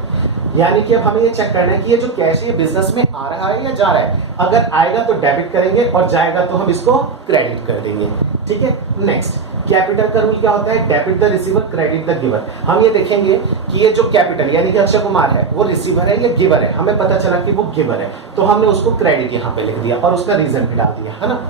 यानी कि अब हमें ये चेक करना है कि ये जो कैश है ये बिजनेस में आ रहा है या जा रहा है। अगर आएगा तो डेबिट करेंगे और जाएगा तो हम इसको क्रेडिट कर देंगे। ठीक है, नेक्स्ट कैपिटल का रूल क्या होता है, debit the receiver credit the giver. हम ये देखेंगे कि ये जो कैपिटल यानी कि अक्षय कुमार है वो रिसीवर है या गिवर है। हमें पता चला कि वो गिवर है तो हमने उसको क्रेडिट यहाँ पे लिख दिया और उसका रीजन भी डाल दिया, है ना।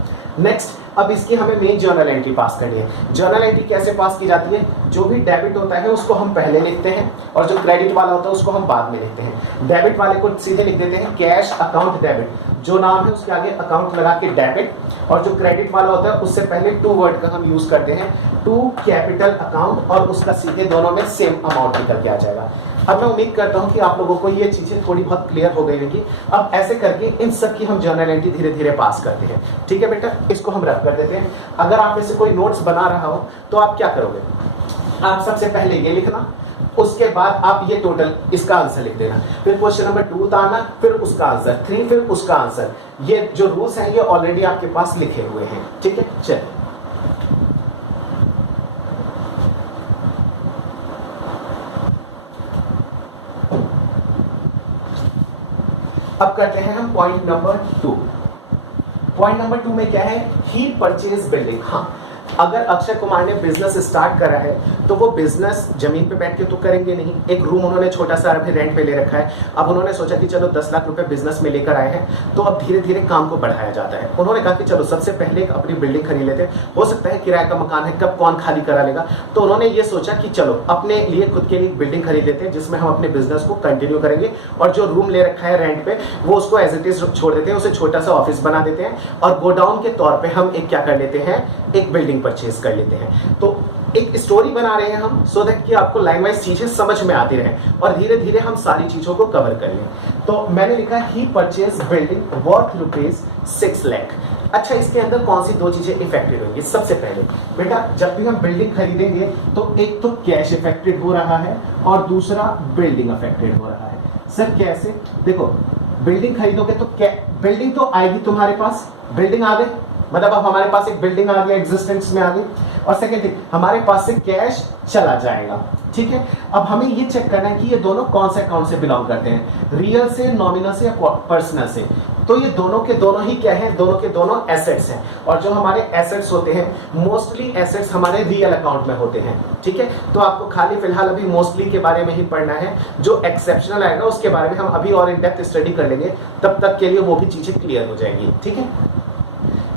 नेक्स्ट अब इसकी हमें मेन जर्नल एंट्री पास करनी है। जर्नल एंट्री कैसे पास की जाती है, जो भी डेबिट होता है उसको हम पहले लिखते हैं और जो क्रेडिट वाला होता है उसको हम बाद में लिखते हैं। डेबिट वाले को सीधे लिख देते हैं कैश अकाउंट डेबिट, जो नाम है उसके आगे अकाउंट लगा के डेबिट, और जो क्रेडिट वाला होता है उससे पहले टू वर्ड का हम यूज करते हैं, टू कैपिटल अकाउंट, और उसका सीधे दोनों में सेम अमाउंट निकल के आ जाएगा। अब मैं उम्मीद करता हूं कि आप लोगों को ये चीजें थोड़ी बहुत क्लियर हो गई होंगी। अब ऐसे करके इन सब की हम जर्नल एंट्री धीरे धीरे पास करते हैं। ठीक है बेटा, इसको हम रख कर देते हैं। अगर आप में से कोई नोट्स बना रहा हो तो आप क्या करोगे, आप सबसे पहले ये लिखना, उसके बाद आप ये टोटल इसका आंसर लिख देना, फिर क्वेश्चन नंबर 2 उतारना, फिर उसका आंसर 3, फिर उसका आंसर। ये जो रूल्स हैं ये ऑलरेडी आपके पास लिखे हुए हैं। ठीक है, चलिए अब करते हैं हम पॉइंट नंबर 2। पॉइंट नंबर 2 में क्या है, ही परचेज बिल्डिंग। हाँ, अगर अक्षय कुमार ने बिजनेस स्टार्ट करा है तो वो बिजनेस जमीन पे बैठ के तो करेंगे नहीं। एक रूम उन्होंने छोटा सा अभी रेंट पे ले रखा है। अब उन्होंने सोचा कि चलो 10 लाख रुपए बिजनेस में लेकर आए हैं तो अब धीरे धीरे काम को बढ़ाया जाता है। उन्होंने कहा कि चलो सबसे पहले एक अपनी बिल्डिंग खरीद लेते हैं, हो सकता है किराए का मकान है, कब कौन खाली करा लेगा। तो उन्होंने ये सोचा कि चलो अपने लिए खुद के लिए बिल्डिंग खरीद लेते हैं जिसमें हम अपने बिजनेस को कंटिन्यू करेंगे, और जो रूम ले रखा है रेंट पे वो उसको एज इट इज छोड़ देते हैं, उसे छोटा सा ऑफिस बना देते हैं, और गोडाउन के तौर पर हम एक क्या कर लेते हैं, एक बिल्डिंग परचेज कर लेते हैं। तो एक स्टोरी बना रहे हैं हम सो दैट कि आपको लाइन वाइज चीजें समझ में आती रहें और धीरे धीरे हम सारी चीजों को कवर कर लें। तो मैंने लिखा ही परचेज बिल्डिंग वर्थ ₹6 लाख। अच्छा, इसके अंदर कौन सी दो चीजें इफेक्टेड होंगी। सबसे पहले बेटा जब भी हम बिल्डिंग खरीदेंगे तो एक तो कैश इफेक्टेड हो रहा है और दूसरा बिल्डिंग अफेक्टेड हो रहा है। सर कैसे, देखो बिल्डिंग खरीदोगे तो बिल्डिंग तो आएगी तुम्हारे पास, बिल्डिंग आ गई मतलब अब हमारे पास एक बिल्डिंग आ गई, एग्जिस्टेंस में आ गई, और सेकंड थिंग हमारे पास से कैश चला जाएगा। ठीक है, अब हमें ये चेक करना है कि ये दोनों कौन से अकाउंट से बिलोंग करते हैं, रियल से, नॉमिनल से या पर्सनल से। तो ये दोनों के दोनों ही क्या है, दोनों के दोनों एसेट्स हैं, और जो हमारे एसेट्स होते हैं मोस्टली एसेट्स हमारे रियल अकाउंट में होते हैं। ठीक है, तो आपको खाली फिलहाल अभी मोस्टली के बारे में ही पढ़ना है, जो एक्सेप्शनल आएगा उसके बारे में हम अभी और इन डेप्थ स्टडी कर लेंगे, तब तक के लिए वो भी चीजें क्लियर हो जाएंगी। ठीक है,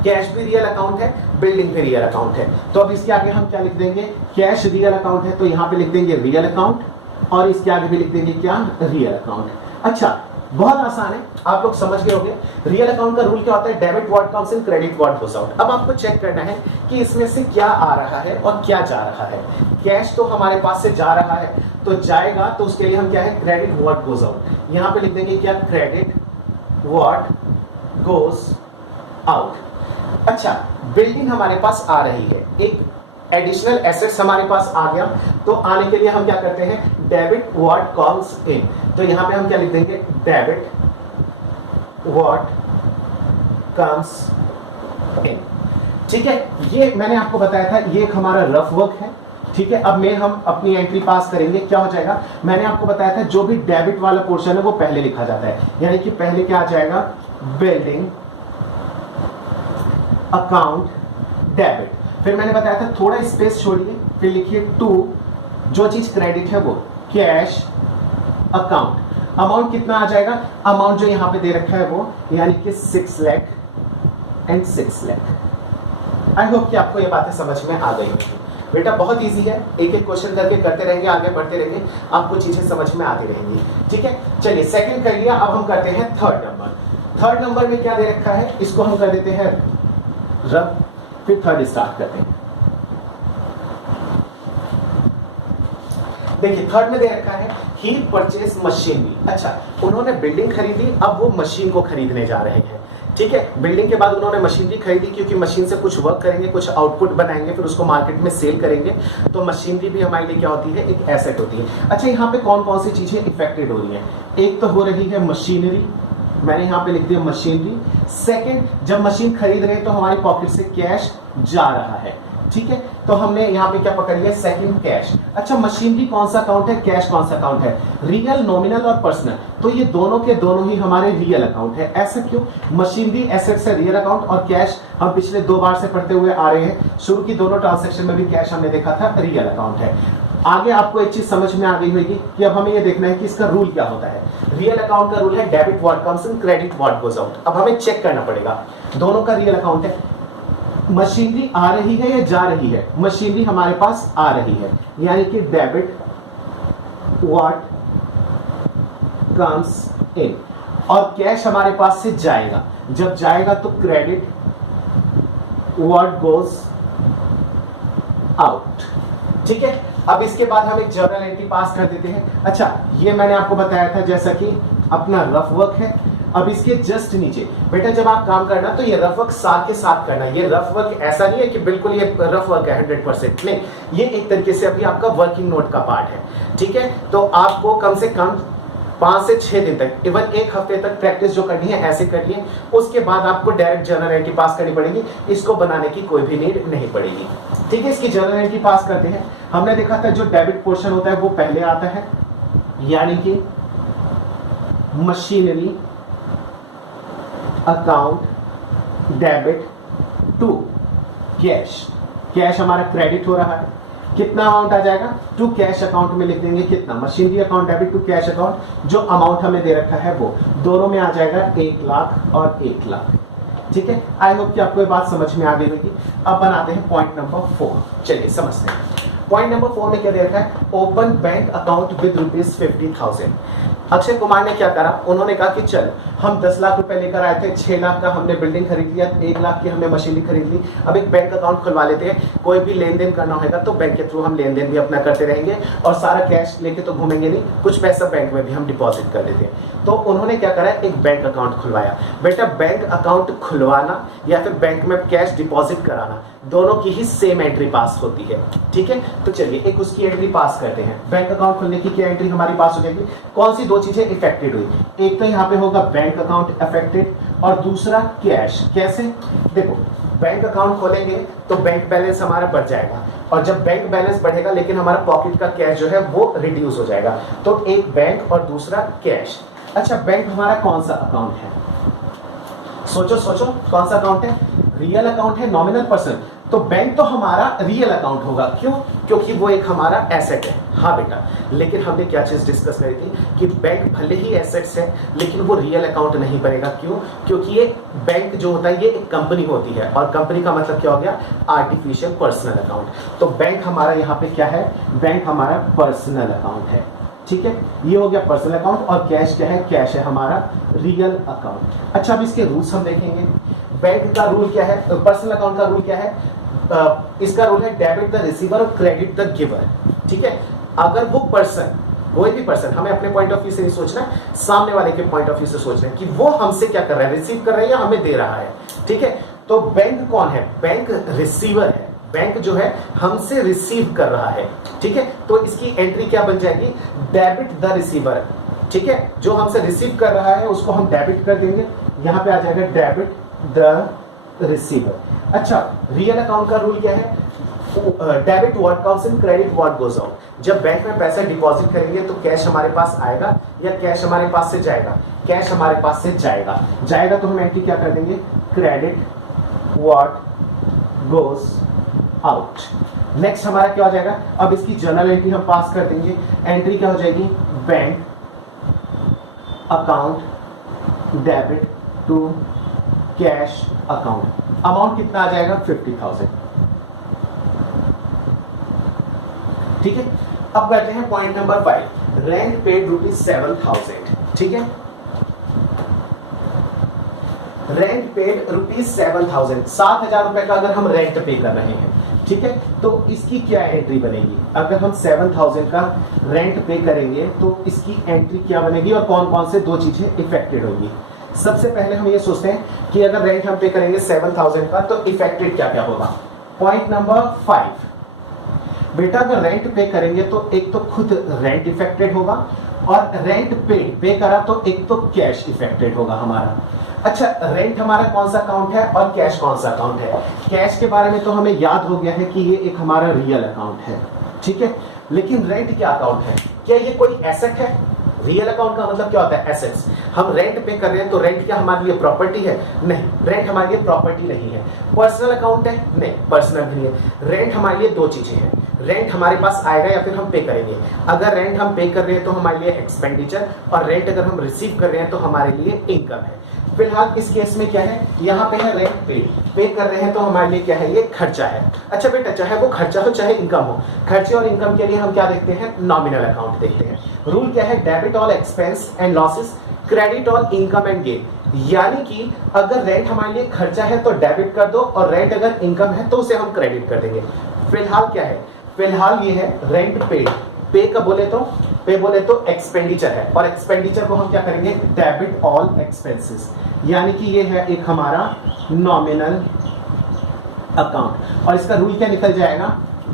कैश भी रियल अकाउंट है, बिल्डिंग भी रियल अकाउंट है। तो अब इसके आगे हम क्या लिख देंगे, कैश रियल अकाउंट है तो यहाँ पे लिख देंगे रियल अकाउंट, और इसके आगे भी लिख देंगे क्या, रियल अकाउंट। अच्छा, बहुत आसान है, आप लोग समझ गए होंगे। रियल अकाउंट का रूल क्या होता है, debit what comes in, credit what goes out. अब आपको चेक करना है कि इसमें से क्या आ रहा है और क्या जा रहा है। कैश तो हमारे पास से जा रहा है तो जाएगा, तो उसके लिए हम क्या है, क्रेडिट व्हाट गोस आउट। यहाँ पे लिख देंगे क्या, क्रेडिट व्हाट गोस आउट। अच्छा, बिल्डिंग हमारे पास आ रही है, एक एडिशनल एसेट्स हमारे पास आ गया, तो आने के लिए हम क्या करते हैं, डेबिट व्हाट कम्स इन। तो यहां पे हम क्या लिख देंगे, डेबिट व्हाट कम्स इन। ठीक है, ये मैंने आपको बताया था, ये एक हमारा रफ वर्क है। ठीक है, अब में हम अपनी एंट्री पास करेंगे, क्या हो जाएगा, मैंने आपको बताया था जो भी डेबिट वाला पोर्शन है वो पहले लिखा जाता है, यानी कि पहले क्या आ जाएगा, बिल्डिंग अकाउंट डेबिट। फिर मैंने बताया था थोड़ा स्पेस छोड़िए, फिर लिखिए 2, जो चीज क्रेडिट है वो कैश अकाउंट। अमाउंट कितना आ जाएगा, अमाउंट जो यहां पे दे रखा है वो, यानी कि 6 lakh and 6 lakh. I hope कि आपको ये बातें समझ में आ गई होंगी। बेटा बहुत इजी है, एक एक क्वेश्चन करके करते रहेंगे, आगे बढ़ते रहेंगे, आपको चीजें समझ में आती रहेंगी। ठीक है, चलिए सेकंड कर लिया, अब हम करते हैं थर्ड नंबर। थर्ड नंबर में क्या दे रखा है, इसको हम कर देते हैं रफ, फिर थर्ड स्टार्ट करते हैं। देखिए थर्ड में दे रखा है ही परचेज मशीनरी। अच्छा, उन्होंने बिल्डिंग खरीदी, अब वो मशीन को खरीदने जा रहे हैं। ठीक है, बिल्डिंग के बाद उन्होंने मशीनरी खरीदी, क्योंकि मशीन से कुछ वर्क करेंगे, कुछ आउटपुट बनाएंगे, फिर उसको मार्केट में सेल करेंगे। तो मशीनरी भी हमारे लिए क्या होती है, एक एसेट होती है। अच्छा, यहाँ पे कौन कौन सी चीजें इफेक्टेड हो रही है, एक तो हो रही है मशीनरी, मैंने यहाँ पे लिख दिया मशीनरी। सेकंड, जब मशीन खरीद रहे हैं तो हमारी पॉकेट से कैश जा रहा है, ठीक है, तो हमने यहाँ पे क्या पकड़ लिया, सेकंड कैश। अच्छा, मशीनरी कौन सा अकाउंट है, कैश कौन सा अकाउंट है, रियल, नॉमिनल और पर्सनल, तो ये दोनों के दोनों ही हमारे रियल अकाउंट है। ऐसा क्यों, मशीनरी एसेट्स है रियल अकाउंट, और कैश हम पिछले 2 बार से पढ़ते हुए आ रहे हैं, शुरू की दोनों ट्रांसेक्शन में भी कैश हमने देखा था रियल अकाउंट है। आगे आपको एक चीज समझ में आ गई होगी कि अब हमें ये देखना है कि इसका रूल क्या होता है। रियल अकाउंट का रूल है debit what comes in, credit what goes out. अब हमें चेक करना पड़ेगा, दोनों का रियल अकाउंट है, मशीनरी आ रही है या जा रही है, मशीनरी हमारे पास आ रही है, यानी कि डेबिट व्हाट कम्स इन, और कैश हमारे पास से जाएगा, जब जाएगा तो क्रेडिट व्हाट गोज आउट। ठीक है, अब इसके बाद हम एक जर्नल एंट्री पास कर देते हैं। अच्छा, ये मैंने आपको बताया था जैसा कि अपना रफ वर्क है। अब इसके जस्ट नीचे बेटा जब आप काम करना तो ये रफ वर्क साथ के साथ करना। ये रफ वर्क ऐसा नहीं है कि बिल्कुल ये रफ वर्क है 100%, नहीं, ये एक तरीके से अभी आपका वर्किंग नोट का पार्ट है। ठीक है, तो आपको कम से कम 5 से 6 दिन तक, इवन 1 हफ्ते तक प्रैक्टिस जो करनी है ऐसे करनी है। उसके बाद आपको डायरेक्ट जर्नल एंट्री पास करनी पड़ेगी, इसको बनाने की कोई भी नीड नहीं पड़ेगी। ठीक है, इसकी जर्नल एंट्री पास करते हैं। हमने देखा था जो डेबिट पोर्शन होता है वो पहले आता है, यानी कि machinery account debit to cash. Cash हमारा क्रेडिट हो रहा है, कितना अमाउंट आ जाएगा, टू कैश अकाउंट में लिख देंगे कितना, machinery account debit to cash account, जो अमाउंट हमें दे रखा है वो दोनों में आ जाएगा 1 लाख और 1 लाख। ठीक है, आई होप कि आपको ये बात समझ में आ गई होगी। अब बनाते हैं पॉइंट नंबर 4, चलिए समझते हैं। पॉइंट नंबर 4 में क्या दे रखा है, open bank account with ₹50,000। Akshay Kumar ने क्या करा, उन्होंने कहा कि चल हम 10 लाख रुपए लेकर आए थे, 6 लाख का हमने बिल्डिंग खरीद लिया, 1 लाख की हमने मशीनरी खरीद ली, अब एक बैंक अकाउंट खुलवा लेते हैं, कोई भी लेन देन करना होगा तो बैंक के थ्रू हम लेन देन भी अपना करते रहेंगे और सारा कैश लेके तो घूमेंगे नहीं, कुछ पैसा बैंक में भी हम डिपॉजिट कर देते हैं। तो उन्होंने क्या करा, एक बैंक अकाउंट खुलवाया। बेटा बैंक अकाउंट खुलवाना या फिर बैंक में कैश डिपॉजिट कराना, दोनों की ही सेम एंट्री पास होती है। ठीक है, तो चलिए एक उसकी एंट्री पास करते हैं। बैंक अकाउंट खुलने की क्या एंट्री हमारी पास हो जाएगी, कौन सी 2 चीजें इफेक्टेड हुई, एक तो यहाँ पे होगा बैंक अकाउंट अफेक्टेड और दूसरा कैश। कैसे, देखो बैंक अकाउंट खोलेंगे तो बैंक बैलेंस हमारा बढ़ जाएगा, और जब बैंक बैलेंस बढ़ेगा लेकिन हमारा पॉकेट का कैश जो है वो रिड्यूस हो जाएगा, तो एक बैंक और दूसरा कैश। अच्छा, बैंक हमारा कौन सा अकाउंट है, सोचो सोचो कौन सा अकाउंट है, रियल अकाउंट है, नॉमिनल, पर्सन, तो बैंक तो हमारा रियल अकाउंट होगा। क्यों, क्योंकि वो एक हमारा एसेट है। हाँ बेटा, लेकिन हमने क्या चीज डिस्कस करी थी कि बैंक भले ही एसेट्स है लेकिन वो रियल अकाउंट नहीं बनेगा। क्यों, क्योंकि ये बैंक जो होता है ये एक कंपनी होती है, और कंपनी का मतलब क्या हो गया, आर्टिफिशियल पर्सनल अकाउंट। तो बैंक हमारा यहाँ पे क्या है, बैंक हमारा पर्सनल अकाउंट है। ठीक है, ये हो गया पर्सनल अकाउंट, और कैश क्या है, कैश है हमारा रियल अकाउंट। अच्छा, अब इसके रूल्स हम देखेंगे। बैंक का रूल क्या है, पर्सनल अकाउंट का रूल क्या है, इसका रूल है डेबिट द रिसीवर और क्रेडिट द गिवर। ठीक है, अगर वो पर्सन, कोई भी पर्सन, हमें अपने पॉइंट ऑफ व्यू से नहीं सोचना, सामने वाले के पॉइंट ऑफ व्यू से सोचना है कि वो हमसे क्या कर रहा है, रिसीव कर रहा है या हमें दे रहा है। ठीक है, तो बैंक कौन है, बैंक रिसीवर है, बैंक जो है हमसे रिसीव कर रहा है। ठीक है, तो इसकी एंट्री क्या बन जाएगी, डेबिट द रिसीवर। ठीक है, जो हमसे रिसीव कर रहा है उसको हम डेबिट कर देंगे, यहां पे आ जाएगा डेबिट द रिसीवर। अच्छा, रियल अकाउंट का रूल क्या है, debit what comes in, credit what goes out. जब बैंक में पैसा डिपॉजिट करेंगे तो कैश हमारे पास आएगा या कैश हमारे पास से जाएगा, कैश हमारे पास से जाएगा, जाएगा तो हम एंट्री क्या कर देंगे, credit what goes out. Next हमारा क्या हो जाएगा, अब इसकी जर्नल एंट्री हम पास कर देंगे। एंट्री क्या हो जाएगी, bank account debit to cash account. Amount कितना आ जाएगा, 50,000। ठीक है, अब बैठे हैं पॉइंट नंबर 5, रेंट पेड ₹7,000। ठीक है, रेंट पेड ₹7,000, 7,000 रुपए का अगर हम रेंट पे कर रहे हैं। ठीक है, तो इसकी क्या एंट्री बनेगी, अगर हम 7,000 का रेंट पे करेंगे तो इसकी एंट्री क्या बनेगी और कौन कौन से 2 चीजें इफेक्टेड होगी। सबसे पहले हम ये सोचते हैं कि अगर रेंट हम पे करेंगे 7,000 का तो इफेक्टेड क्या क्या होगा। पॉइंट नंबर 5, बेटा अगर रेंट पे करेंगे तो एक तो खुद रेंट इफेक्टेड होगा, और रेंट पे करा तो एक तो कैश इफेक्टेड होगा हमारा। अच्छा, रेंट हमारा कौन सा अकाउंट है और कैश कौन सा अकाउंट है? कैश के बारे में तो हमें याद हो गया है कि ये एक हमारा रियल अकाउंट है, ठीक है। लेकिन रेंट क्या अकाउंट है? क्या ये कोई एसेट है? रियल अकाउंट का मतलब क्या होता है? एसेट्स। हम रेंट पे कर रहे हैं तो रेंट क्या हमारे लिए प्रॉपर्टी है? नहीं, रेंट हमारे लिए प्रॉपर्टी नहीं है। पर्सनल अकाउंट है? नहीं, पर्सनल भी नहीं है। रेंट हमारे लिए दो चीजें हैं, रेंट हमारे पास आएगा या फिर हम पे करेंगे। अगर रेंट हम पे कर रहे हैं तो हमारे लिए एक्सपेंडिचर, और रेंट अगर हम रिसीव कर रहे हैं तो हमारे लिए इनकम है। फिलहाल इस केस में क्या है, यहाँ पे है रेंट पे कर रहे हैं तो हमारे लिए क्या है? ये खर्चा है। अच्छा बेटा, चाहे वो खर्चा हो चाहे इनकम हो, खर्चे और इनकम के लिए हम क्या देखते हैं? नॉमिनल अकाउंट देखते हैं। रूल क्या है? Debit all expense and losses, credit all income and gain. यानी कि अगर रेंट हमारे लिए खर्चा है तो डेबिट कर दो, और रेंट अगर इनकम है तो उसे हम क्रेडिट कर देंगे। फिलहाल क्या है? फिलहाल ये है रेंट पेड। पे का बोले तो एक्सपेंडिचर है, और एक्सपेंडिचर को हम क्या करेंगे? Debit all expenses. यानी कि ये है एक हमारा नॉमिनल अकाउंट, और इसका रूल क्या निकल जाएगा?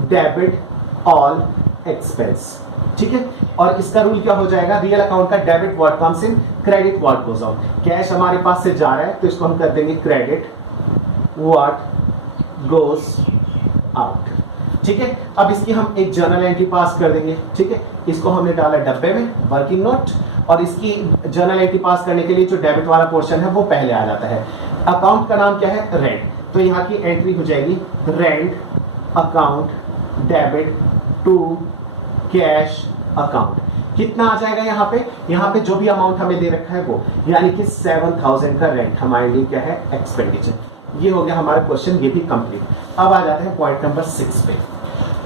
डेबिट ऑल एक्सपेंस, ठीक है। और इसका रूल क्या हो जाएगा? रियल अकाउंट का debit what comes in, credit what goes out. Cash हमारे पास से जा रहा है तो इसको हम कर देंगे क्रेडिट व्हाट गोज आउट, ठीक है। अब इसकी हम एक जर्नल एंट्री पास कर देंगे, ठीक है। इसको हमने डाला डब्बे में, वर्किंग नोट, और इसकी जर्नल एंट्री पास करने के लिए जो डेबिट वाला पोर्शन है वो पहले आ जाता है। अकाउंट का नाम क्या है? रेंट। तो यहाँ की एंट्री हो जाएगी rent account debit to cash account. कितना आ जाएगा यहाँ पे? यहाँ पे जो भी अमाउंट हमें दे रखा है वो, यानी कि 7000 का रेंट हमारे लिए क्या है? एक्सपेंडिचर। ये हो गया हमारा क्वेश्चन, ये भी कंप्लीट। अब आ जाते हैं पॉइंट नंबर 6 पे।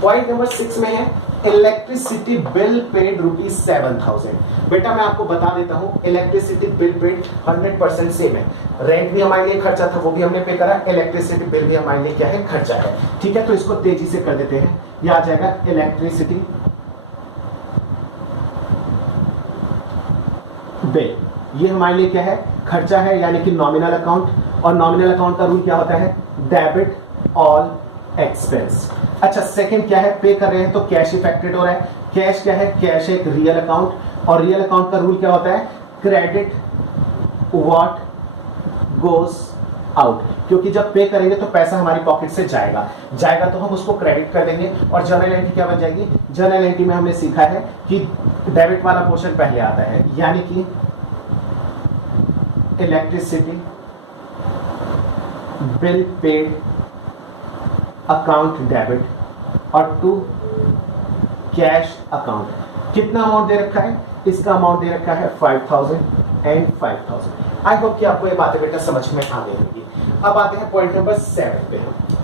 पॉइंट नंबर 6 में है इलेक्ट्रिसिटी बिल पेड ₹7000। बेटा मैं आपको बता देता हूं, इलेक्ट्रिसिटी बिल पेड 100% सेम है। रेंट भी हमारे लिए खर्चा था, वो भी हमने पे करा। इलेक्ट्रिसिटी बिल भी हमारे लिए क्या है? खर्चा है, ठीक है। तो इसको तेजी से कर देते हैं। यह आ जाएगा इलेक्ट्रिसिटी बिल। ये हमारे लिए क्या है? खर्चा है, यानी कि नॉमिनल अकाउंट। और नॉमिनल अकाउंट का रूल क्या होता है? Debit all expense. अच्छा, सेकंड क्या है? पे कर रहे हैं तो कैश इफेक्टेड हो रहा है। कैश क्या है? कैश एक रियल अकाउंट, और रियल अकाउंट का रूल क्या होता है? Credit what goes out. क्योंकि जब पे करेंगे तो पैसा हमारी पॉकेट से जाएगा तो हम उसको क्रेडिट कर देंगे। और जर्नल एंट्री क्या बन जाएगी? जर्नल एंट्री में हमने सीखा है कि डेबिट वाला पोर्शन पहले आता है, यानी कि electricity bill paid account debit और टू कैश अकाउंट। कितना अमाउंट दे रखा है? इसका अमाउंट दे रखा है 5000 एंड 5000। आई होप कि आपको ये बातें बेटा समझ में आ गई होंगी। अब आते हैं पॉइंट नंबर 7 पे,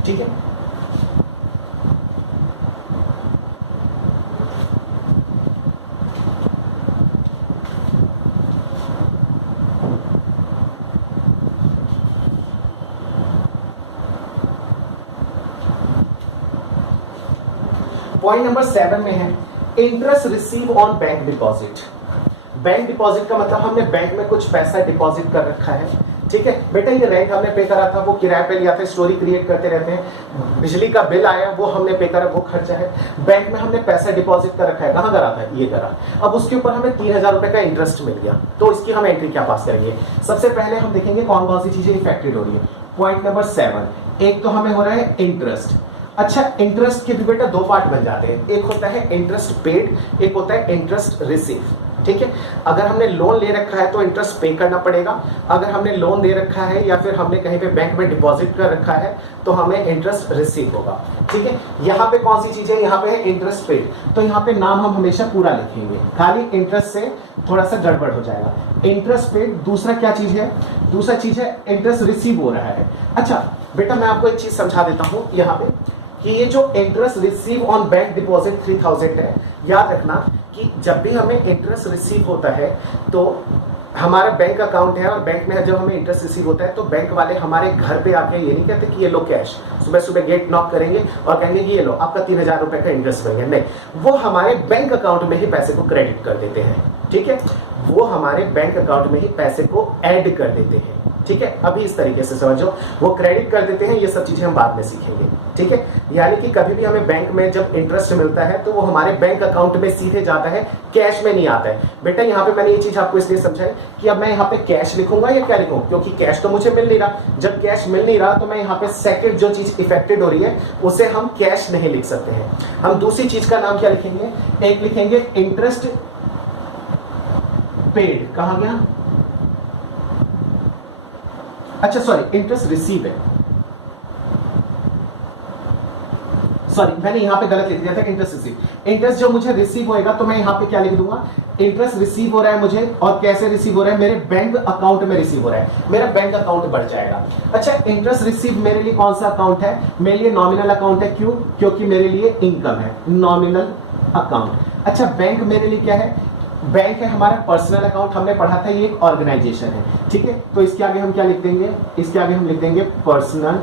ठीक है। पॉइंट नंबर 7 में है interest receive on bank deposit. Bank deposit का मतलब हमने बैंक में कुछ पैसा डिपॉजिट कर रखा है, ठीक है बेटा। ये रेंट हमने पे करा था, वो किराए पे लिया था, स्टोरी क्रिएट करते रहते हैं। बिजली का बिल आया, वो हमने पे करा, वो खर्चा है। बैंक में हमने पैसा डिपॉजिट कर रखा है, कहाँ करा था? ये करा। अब उसके ऊपर हमें 3000 रुपए का इंटरेस्ट मिल गया, तो इसकी हम एंट्री क्या पास करेंगे? सबसे पहले हम देखेंगे कौन कौन सी चीजें इफेक्टेड हो रही है। पॉइंट नंबर 7, एक तो हमें हो रहा है इंटरेस्ट। अच्छा, इंटरेस्ट के भी बेटा दो पार्ट बन जाते हैं, एक होता है इंटरेस्ट पेड, एक होता है इंटरेस्ट रिसीव, ठीक है। अगर हमने लोन ले रखा है तो इंटरेस्ट पे करना पड़ेगा। अगर हमने लोन दे रखा है या फिर हमने कहीं पे बैंक में डिपॉजिट कर रखा है तो हमें इंटरेस्ट रिसीव होगा, ठीक है। यहाँ पे कौन सी चीज है? यहाँ पे है इंटरेस्ट पेड। तो यहाँ पे नाम हम हमेशा पूरा लिखेंगे, खाली इंटरेस्ट से थोड़ा सा गड़बड़ हो जाएगा। Interest paid. दूसरा क्या चीज है? दूसरा चीज है इंटरेस्ट रिसीव हो रहा है। अच्छा बेटा मैं आपको एक चीज समझा देता हूँ यहाँ पे कि ये जो interest receive on bank deposit 3000 है, याद रखना कि जब भी हमें इंटरेस्ट रिसीव होता है तो हमारा बैंक अकाउंट है, और बैंक में जब हमें इंटरेस्ट रिसीव होता है तो बैंक वाले हमारे घर पे आके ये नहीं कहते कि ये लो कैश, सुबह सुबह गेट नॉक करेंगे और कहेंगे कि ये लो आपका 3000 रुपए का इंटरेस्ट बन गया। नहीं, वो हमारे बैंक अकाउंट में ही पैसे को क्रेडिट कर देते हैं, ठीक है। वो हमारे बैंक अकाउंट में ही पैसे को ऐड कर देते हैं, ठीक है, अभी इस तरीके से समझो, वो क्रेडिट कर देते हैं, ये सब चीजें हम बाद में सीखेंगे। ठीक है, यानी कि कभी भी हमें बैंक में जब इंटरेस्ट मिलता है तो वो हमारे बैंक अकाउंट में सीधे जाता है, कैश में नहीं आता है। बेटा यहाँ पे मैंने ये चीज आपको इसलिए समझाई कि अब मैं यहाँ पे कैश लिखूंगा या क्या लिखूंगा, क्योंकि कैश तो मुझे मिल नहीं रहा। जब कैश मिल नहीं रहा तो मैं यहाँ पे सेकंड जो चीज इफेक्टेड हो रही है उसे हम कैश नहीं लिख सकते हैं। हम दूसरी चीज का नाम क्या लिखेंगे, एक लिखेंगे इंटरेस्ट पेड, कहां गया, अच्छा सॉरी इंटरेस्ट रिसीव है, सॉरी मैंने यहां पे गलत लिख दिया था, इंटरेस्ट रिसीव। इंटरेस्ट जो मुझे रिसीव होएगा तो मैं यहां पे क्या लिख दूंगा, इंटरेस्ट रिसीव हो रहा है मुझे, और कैसे रिसीव हो रहा है, मेरे बैंक अकाउंट में रिसीव हो रहा है, मेरा बैंक अकाउंट बढ़ जाएगा। अच्छा, इंटरेस्ट रिसीव मेरे लिए कौन सा अकाउंट है, मेरे लिए नॉमिनल अकाउंट है, क्यों, क्योंकि मेरे लिए इनकम है, नॉमिनल अकाउंट। अच्छा, बैंक मेरे लिए क्या है, बैंक है हमारा पर्सनल अकाउंट, हमने पढ़ा था ये एक ऑर्गेनाइजेशन है। ठीक है, तो इसके आगे हम क्या लिख देंगे, इसके आगे हम लिख देंगे पर्सनल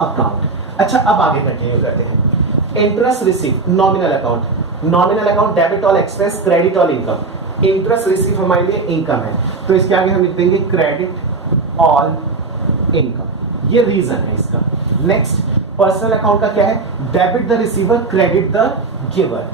अकाउंट। अच्छा, अब आगे कंटिन्यू करते हैं। Interest receive nominal account, nominal account debit all expense, credit all income. Interest receive हमारे लिए इनकम है, तो इसके आगे हम लिख देंगे क्रेडिट ऑल इनकम, ये रीजन है इसका। नेक्स्ट, पर्सनल अकाउंट का क्या है, debit the receiver, credit the giver.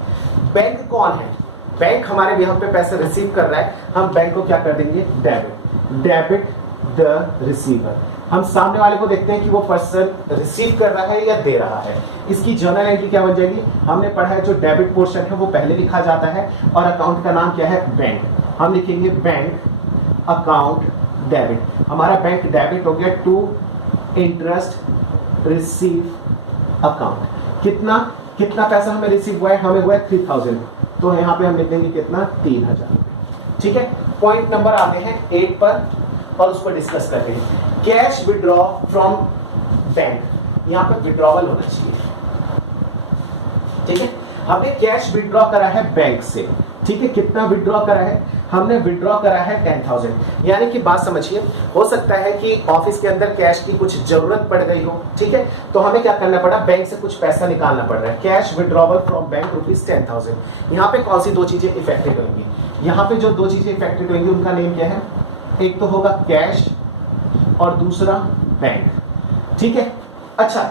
Bank कौन है, बैंक हमारे भी हम पे पैसे रिसीव कर रहा है, हम बैंक को क्या कर देंगे, डेबिट, डेबिट द रिसीवर। हम सामने वाले को देखते हैं कि वो पर्सन रिसीव कर रहा है या दे रहा है। इसकी जर्नल एंट्री क्या बन जाएगी, हमने पढ़ा है जो डेबिट पोर्शन है वो पहले लिखा जाता है, और अकाउंट का नाम क्या है, बैंक। हम लिखेंगे बैंक अकाउंट डेबिट, हमारा बैंक डेबिट हो गया टू इंटरेस्ट रिसीव अकाउंट। कितना कितना पैसा हमें रिसीव हुआ है, हमें हुआ है 3000, तो यहाँ पे हम लिख देंगे कितना, 3000। ठीक है, पॉइंट नंबर आते हैं 8 पर और उसको डिस्कस करते हैं। कैश विड्रॉ फ्रॉम बैंक, यहाँ पे विड्रॉवल होना चाहिए। ठीक है, हमने कैश विड्रॉ करा है बैंक से। ठीक है, कितना विड्रॉ करा है, हमने विड्रॉ करा है 10,000। यानी कि बात समझिए, हो सकता है कि ऑफिस के अंदर कैश की कुछ जरूरत पड़ गई हो। ठीक है, तो हमें क्या करना पड़ा, बैंक से कुछ पैसा निकालना पड़ रहा है। Cash withdrawal from bank ₹10,000। यहाँ पे कौन सी दो चीजें इफेक्टेड होंगी, यहाँ पे जो दो चीजें इफेक्टेड होंगी उनका नेम क्या है, एक तो होगा कैश और दूसरा बैंक। ठीक है, अच्छा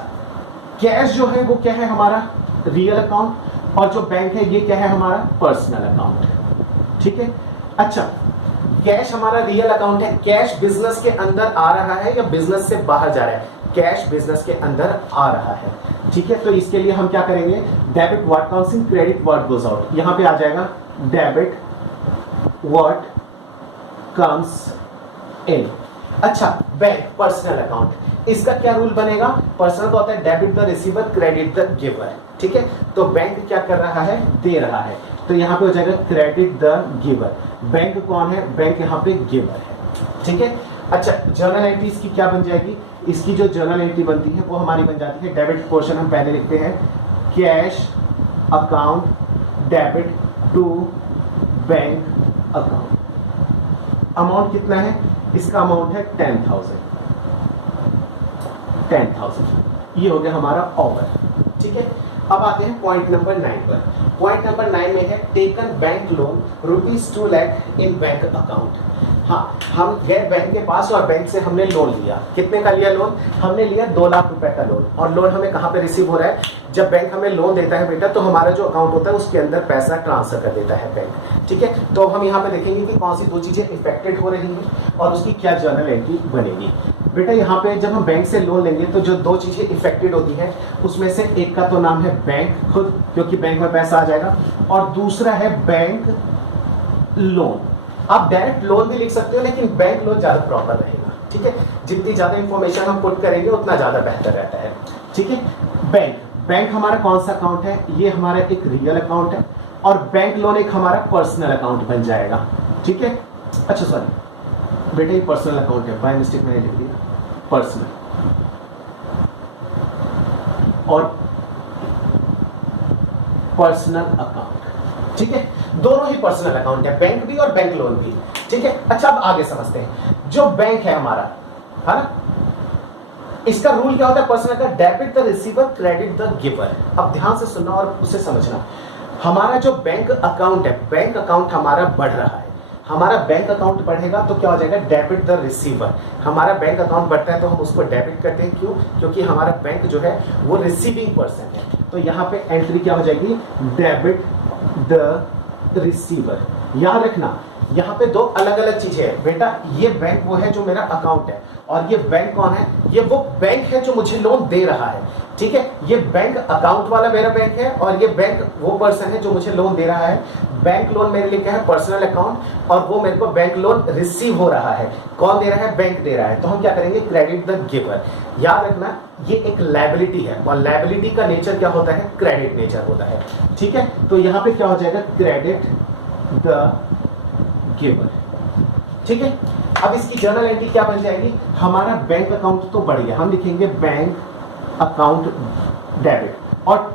कैश जो है वो क्या है हमारा रियल अकाउंट, और जो बैंक है ये क्या है हमारा पर्सनल अकाउंट। ठीक है, अच्छा कैश हमारा रियल अकाउंट है, कैश बिजनेस के अंदर आ रहा है या बिजनेस से बाहर जा रहा है, कैश बिजनेस के अंदर आ रहा है। ठीक है, तो इसके लिए हम क्या करेंगे, debit what comes in, credit what goes out. यहां पे आ जाएगा डेबिट व्हाट कम्स इन। अच्छा, बैंक पर्सनल अकाउंट, इसका क्या रूल बनेगा, पर्सनल का होता है debit the receiver, credit the giver. ठीक है, तो बैंक क्या कर रहा है, दे रहा है, तो यहां पे हो जाएगा क्रेडिट द गिवर। बैंक कौन है, बैंक यहाँ पे गिवर है। ठीक है, अच्छा जर्नल एंट्री इसकी क्या बन जाएगी, इसकी जो जर्नल एंट्री बनती है वो हमारी बन जाती है, डेबिट पोर्शन हम पहले लिखते हैं, cash account debit to bank account. Amount कितना है, इसका अमाउंट है 10,000। ये हो गया हमारा ओवर। ठीक है, अब आते हैं पॉइंट नंबर 9 पर। पॉइंट नंबर 9 में है टेकन बैंक लोन ₹2 लाख इन बैंक अकाउंट। हाँ, हम गए बैंक के पास और बैंक से हमने लोन लिया। कितने का लिया लोन, हमने लिया 2 लाख रुपए का लोन। और लोन हमें कहाँ पे रिसीव हो रहा है, जब बैंक हमें लोन देता है बेटा तो हमारा जो अकाउंट होता है उसके अंदर पैसा ट्रांसफर कर देता है बैंक। ठीक है, तो हम यहाँ पे देखेंगे कि कौन सी दो चीजें इफेक्टेड हो रही हैं और उसकी क्या जर्नल एंट्री बनेगी। बेटा यहाँ पे जब हम बैंक से लोन लेंगे तो जो दो चीजें इफेक्टेड होती हैं उसमें से एक का तो नाम है बैंक खुद, क्योंकि बैंक में पैसा आ जाएगा, और दूसरा है बैंक लोन। आप डायरेक्ट लोन भी लिख सकते हो लेकिन बैंक लोन ज्यादा प्रॉपर रहेगा। ठीक है, जितनी ज्यादा इंफॉर्मेशन हम पुट करेंगे उतना ज्यादा बेहतर रहता है। ठीक है, बैंक, बैंक हमारा कौन सा अकाउंट है, ये हमारा एक रियल अकाउंट है, और बैंक लोन एक हमारा पर्सनल अकाउंट बन जाएगा। ठीक है, अच्छा सॉरी बेटा ये पर्सनल अकाउंट है, बाय मिस्टेक मैंने लिख दिया पर्सनल, और पर्सनल अकाउंट। ठीक है, दोनों ही पर्सनल अकाउंट है, बैंक भी और बैंक लोन भी। ठीक है, अच्छा अब आगे समझते हैं। जो बैंक है हमारा, है ना, इसका रूल क्या होता है पर्सनल का, debit the receiver, credit the giver. अब ध्यान से सुनना और उसे समझना। हमारा जो बैंक अकाउंट है, बैंक अकाउंट हमारा बढ़ रहा है, हमारा बैंक अकाउंट बढ़ेगा तो क्या हो जाएगा, डेबिट द रिसीवर। हमारा बैंक अकाउंट बढ़ता है तो हम उसको डेबिट करते हैं, क्यों, क्योंकि हमारा बैंक जो है वो रिसीविंग पर्सन है। तो यहाँ पे एंट्री क्या हो जाएगी, डेबिट द रिसीवर। याद रखना यहाँ पे दो अलग अलग चीजें हैं बेटा, ये बैंक वो है जो मेरा अकाउंट है, और ये बैंक कौन है, ये वो बैंक है जो मुझे लोन दे रहा है। ठीक है, ये बैंक अकाउंट वाला मेरा बैंक है, और ये बैंक वो पर्सन है जो मुझे लोन दे रहा है। बैंक लोन मेरे लिए क्या है, पर्सनल अकाउंट, और वो मेरे को बैंक लोन रिसीव हो रहा है। कौन दे रहा है, बैंक दे रहा है। तो हम क्या करेंगे, क्रेडिट द गिवर। याद रखना ये एक लायबिलिटी है, और लायबिलिटी का नेचर क्या होता है, क्रेडिट नेचर होता है। ठीक है, तो यहाँ पे क्या हो जाएगा, क्रेडिट द गिवर। ठीक है, अब इसकी जर्नल एंट्री क्या बन जाएगी, हमारा बैंक अकाउंट तो बढ़ गया, हम लिखेंगे बैंक अकाउंट डेबिट, और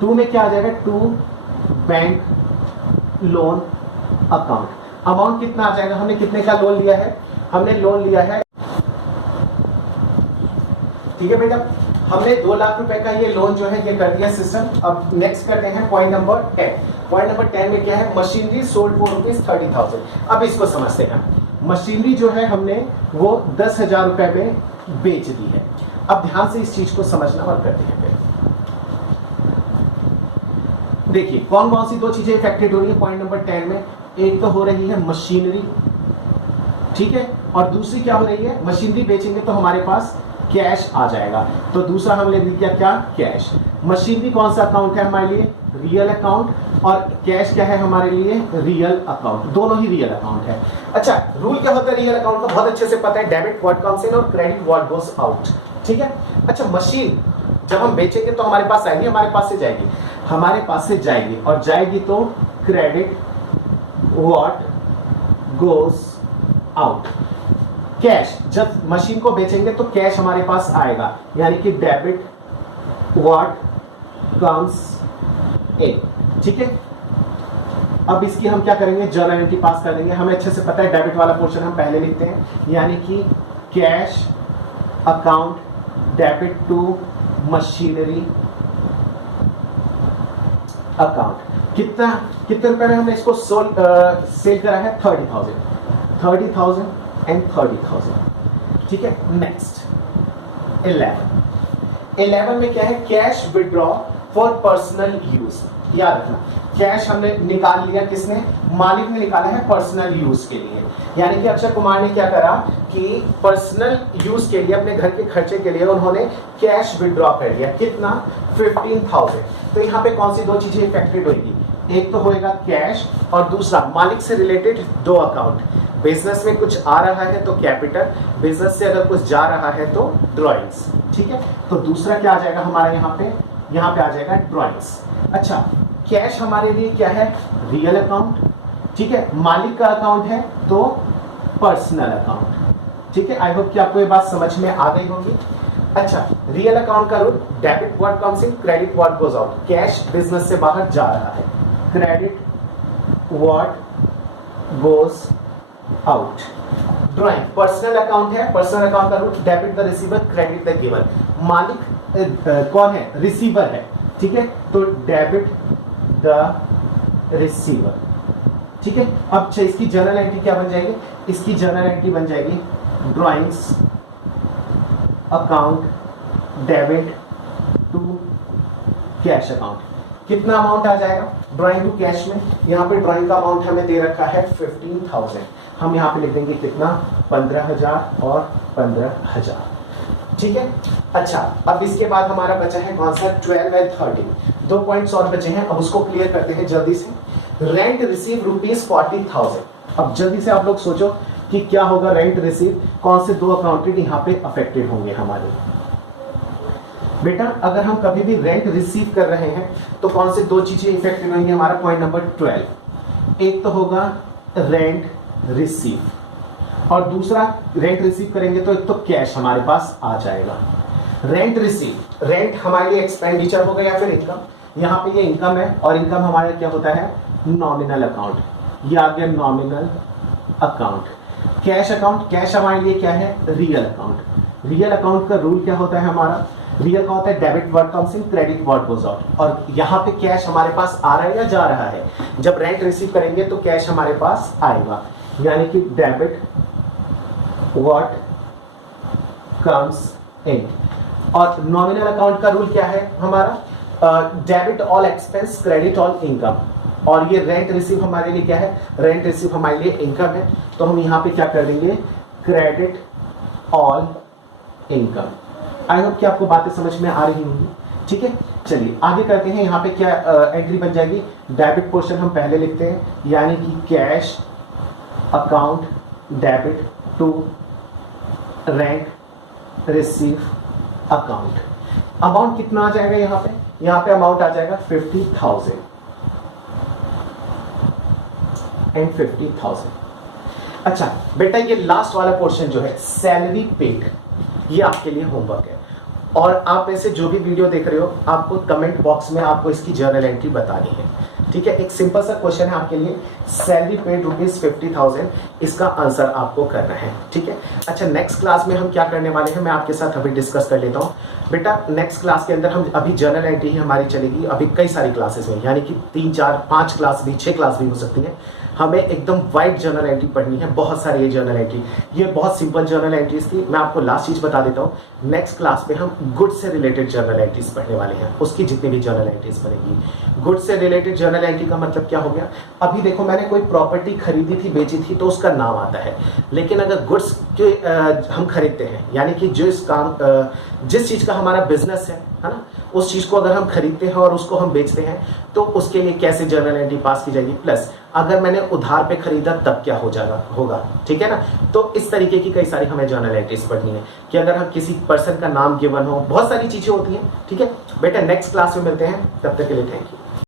टू में क्या आ जाएगा, to bank loan account. Amount कितना आ जाएगा, हमने कितने का लोन लिया है, हमने लोन लिया है, ठीक है बेटा, हमने 2 लाख रुपए का ये लोन जो है ये कर दिया सिस्टम। अब नेक्स्ट करते हैं पॉइंट नंबर 10। पॉइंट नंबर 10 में क्या है, मशीनरी सोल्ड फॉर ₹30,000। अब इसको समझते हैं, मशीनरी जो है हमने वो 10,000 रुपए में बेच दी है। अब ध्यान से इस चीज को समझना और करते हैं। देखिए कौन कौन सी 2 चीजें इफेक्टेड हो रही है पॉइंट नंबर 10 में। एक तो हो रही है मशीनरी, ठीक है, और दूसरी क्या हो रही है, मशीनरी बेचेंगे तो हमारे पास कैश आ जाएगा। तो दूसरा हमने लिख दिया क्या, कैश। मशीनरी कौन सा अकाउंट है हमारे लिए, रियल अकाउंट, और कैश क्या है हमारे लिए, रियल अकाउंट। दोनों ही रियल अकाउंट है। अच्छा, रूल क्या होता है रियल अकाउंट का, बहुत अच्छे से पता है, डेबिट व्हाट कम्स इन और क्रेडिट व्हाट गोस आउट। ठीक है, अच्छा मशीन जब हम बेचेंगे तो हमारे पास आएगी, हमारे पास से जाएगी, हमारे पास से जाएगी, और जाएगी तो credit what goes out. Cash, जब मशीन को बेचेंगे तो कैश हमारे पास आएगा, यानी कि डेबिट व्हाट कम्स इन। ठीक है, अब इसकी हम क्या करेंगे, जर्नल एंट्री पास कर देंगे। हमें अच्छे से पता है डेबिट वाला पोर्शन हम पहले लिखते हैं, यानी कि cash account debit to machinery account. कितने रुपए में हमने इसको सेल करा है, 30,000 एंड 30,000। ठीक है, नेक्स्ट 11 में क्या है, cash withdraw for personal use. याद रखना कैश हमने निकाल लिया, किसने, मालिक ने निकाला है पर्सनल यूज के लिए। यानी कि अक्षय कुमार ने क्या करा कि पर्सनल यूज के लिए, अपने घर के खर्चे के लिए उन्होंने कैश विड्रॉ कर लिया। कितना, 15,000। तो यहाँ पे कौन सी 2 चीजें इफेक्टेड होगी, एक तो होएगा कैश, और दूसरा मालिक से रिलेटेड 2 अकाउंट। बिजनेस में कुछ आ रहा है तो कैपिटल, बिजनेस से अगर कुछ जा रहा है तो ड्रॉइंग्स। ठीक है, तो दूसरा क्या आ जाएगा हमारा यहाँ पे आ जाएगा ड्रॉइंग्स। अच्छा, कैश हमारे लिए क्या है, रियल अकाउंट। ठीक है, मालिक का अकाउंट है तो पर्सनल अकाउंट। ठीक है, आई होप कि आपको ये बात समझ में आ गई होगी। अच्छा, रियल अकाउंट का rule, debit what comes in, credit what goes out. Cash business से बाहर जा रहा है, credit what goes out. Drawing personal account है, पर्सनल अकाउंट का rule, debit the receiver, credit the giver. मालिक कौन है, रिसीवर है। ठीक है, तो डेबिट द रिसीवर। ठीक है, अब इसकी जर्नल एंट्री क्या बन जाएगी, इसकी जर्नल एंट्री बन जाएगी drawings account debit to cash account. कितना अमाउंट आ जाएगा ड्रॉइंग टू कैश में, यहाँ पे ड्रॉइंग का अमाउंट हमें दे रखा है 15,000। हम यहाँ पे लिख देंगे कितना, 15,000 और 15,000। ठीक है, अच्छा अब इसके बाद हमारा बचा है कौन सा, 12 एंड 13। 2 पॉइंट्स और बचे हैं, अब उसको क्लियर करते हैं जल्दी से। Rent receive ₹40,000। अब जल्दी से आप लोग सोचो कि क्या होगा रेंट रिसीव, कौन से 2 अकाउंटेड यहाँ पे अफेक्टेड होंगे हमारे। बेटा अगर हम कभी भी रेंट रिसीव कर रहे हैं तो कौन से 2 चीजें इफेक्टेड होंगी हमारा, पॉइंट नंबर 12। एक तो होगा रेंट रिसीव, और दूसरा रेंट रिसीव करेंगे तो एक तो कैश हमारे पास आ जाएगा। रेंट रिसीव, रेंट हमारे लिए एक्सपेंडिचर होगा या फिर इनकम। यहाँ पे ये इनकम है, और इनकम हमारा क्या होता है, नॉमिनल अकाउंट। ये आ गया nominal account. Cash account, cash हमारे लिए क्या है, रियल अकाउंट। रियल अकाउंट का रूल क्या होता है हमारा, रियल का होता है debit what comes in, credit what goes out. और यहाँ पे कैश हमारे पास आ रहा है या जा रहा है, जब रेंट रिसीव करेंगे तो कैश हमारे पास आएगा, यानी कि डेबिट व्हाट कम्स इन। और नॉमिनल अकाउंट का रूल क्या है हमारा, debit all expense credit all income. और ये रेंट रिसीव हमारे लिए क्या है, रेंट रिसीव हमारे लिए इनकम है, तो हम यहाँ पे क्या कर देंगे, credit all income. I hope कि आपको बातें समझ में आ रही होंगी। ठीक है, चलिए आगे करते हैं। यहाँ पे क्या एंट्री बन जाएगी, डेबिट पोर्शन हम पहले लिखते हैं, यानी कि cash account debit to rent receive account. Amount कितना आ जाएगा यहाँ पे अमाउंट आ जाएगा 50,000 एंड 50,000। अच्छा बेटा, ये लास्ट वाला पोर्शन जो है सैलरी पेड, ये आपके लिए होमवर्क है। और आप ऐसे जो भी वीडियो देख रहे हो, आपको कमेंट बॉक्स में आपको इसकी जर्नल एंट्री बतानी है। ठीक है, एक सिंपल सा क्वेश्चन है आपके लिए, सैलरी पेड ₹50,000, इसका आंसर आपको करना है। ठीक है, अच्छा नेक्स्ट क्लास में हम क्या करने वाले हैं, मैं आपके साथ अभी डिस्कस कर लेता हूँ। बेटा नेक्स्ट क्लास के अंदर हम अभी जर्नल एंट्री ही हमारी चलेगी, अभी कई सारी क्लासेस में, यानी कि 3, 4, 5 क्लास भी, 6 क्लास भी हो सकती है। हमें एकदम वाइड जर्नल एंट्री पढ़नी है, बहुत सारी ये जर्नल एंट्री, ये बहुत सिंपल जर्नल एंट्रीज थी। मैं आपको लास्ट चीज बता देता हूँ, नेक्स्ट क्लास में हम गुड्स से रिलेटेड जर्नल एंट्रीज पढ़ने वाले हैं, उसकी जितनी भी जर्नल एंट्रीज बनेगी। गुड्स से रिलेटेड जर्नल एंट्री का मतलब क्या हो गया, अभी देखो मैंने कोई प्रॉपर्टी खरीदी थी, बेची थी, तो उसका नाम आता है। लेकिन अगर गुड्स के हम खरीदते हैं, यानी कि जिस चीज का हमारा बिजनेस है ना, उस चीज को अगर हम खरीदते हैं और उसको हम बेचते हैं, तो उसके लिए कैसे जर्नल एंट्री पास की जाएगी। प्लस अगर मैंने उधार पे खरीदा तब क्या होगा। ठीक है ना, तो इस तरीके की कई सारी हमें जर्नल एंट्रीज पढ़नी है, कि अगर हम किसी पर्सन का नाम गिवन हो, बहुत सारी चीजें होती हैं। ठीक है बेटा, नेक्स्ट क्लास में मिलते हैं, तब तक के लिए थैंक यू।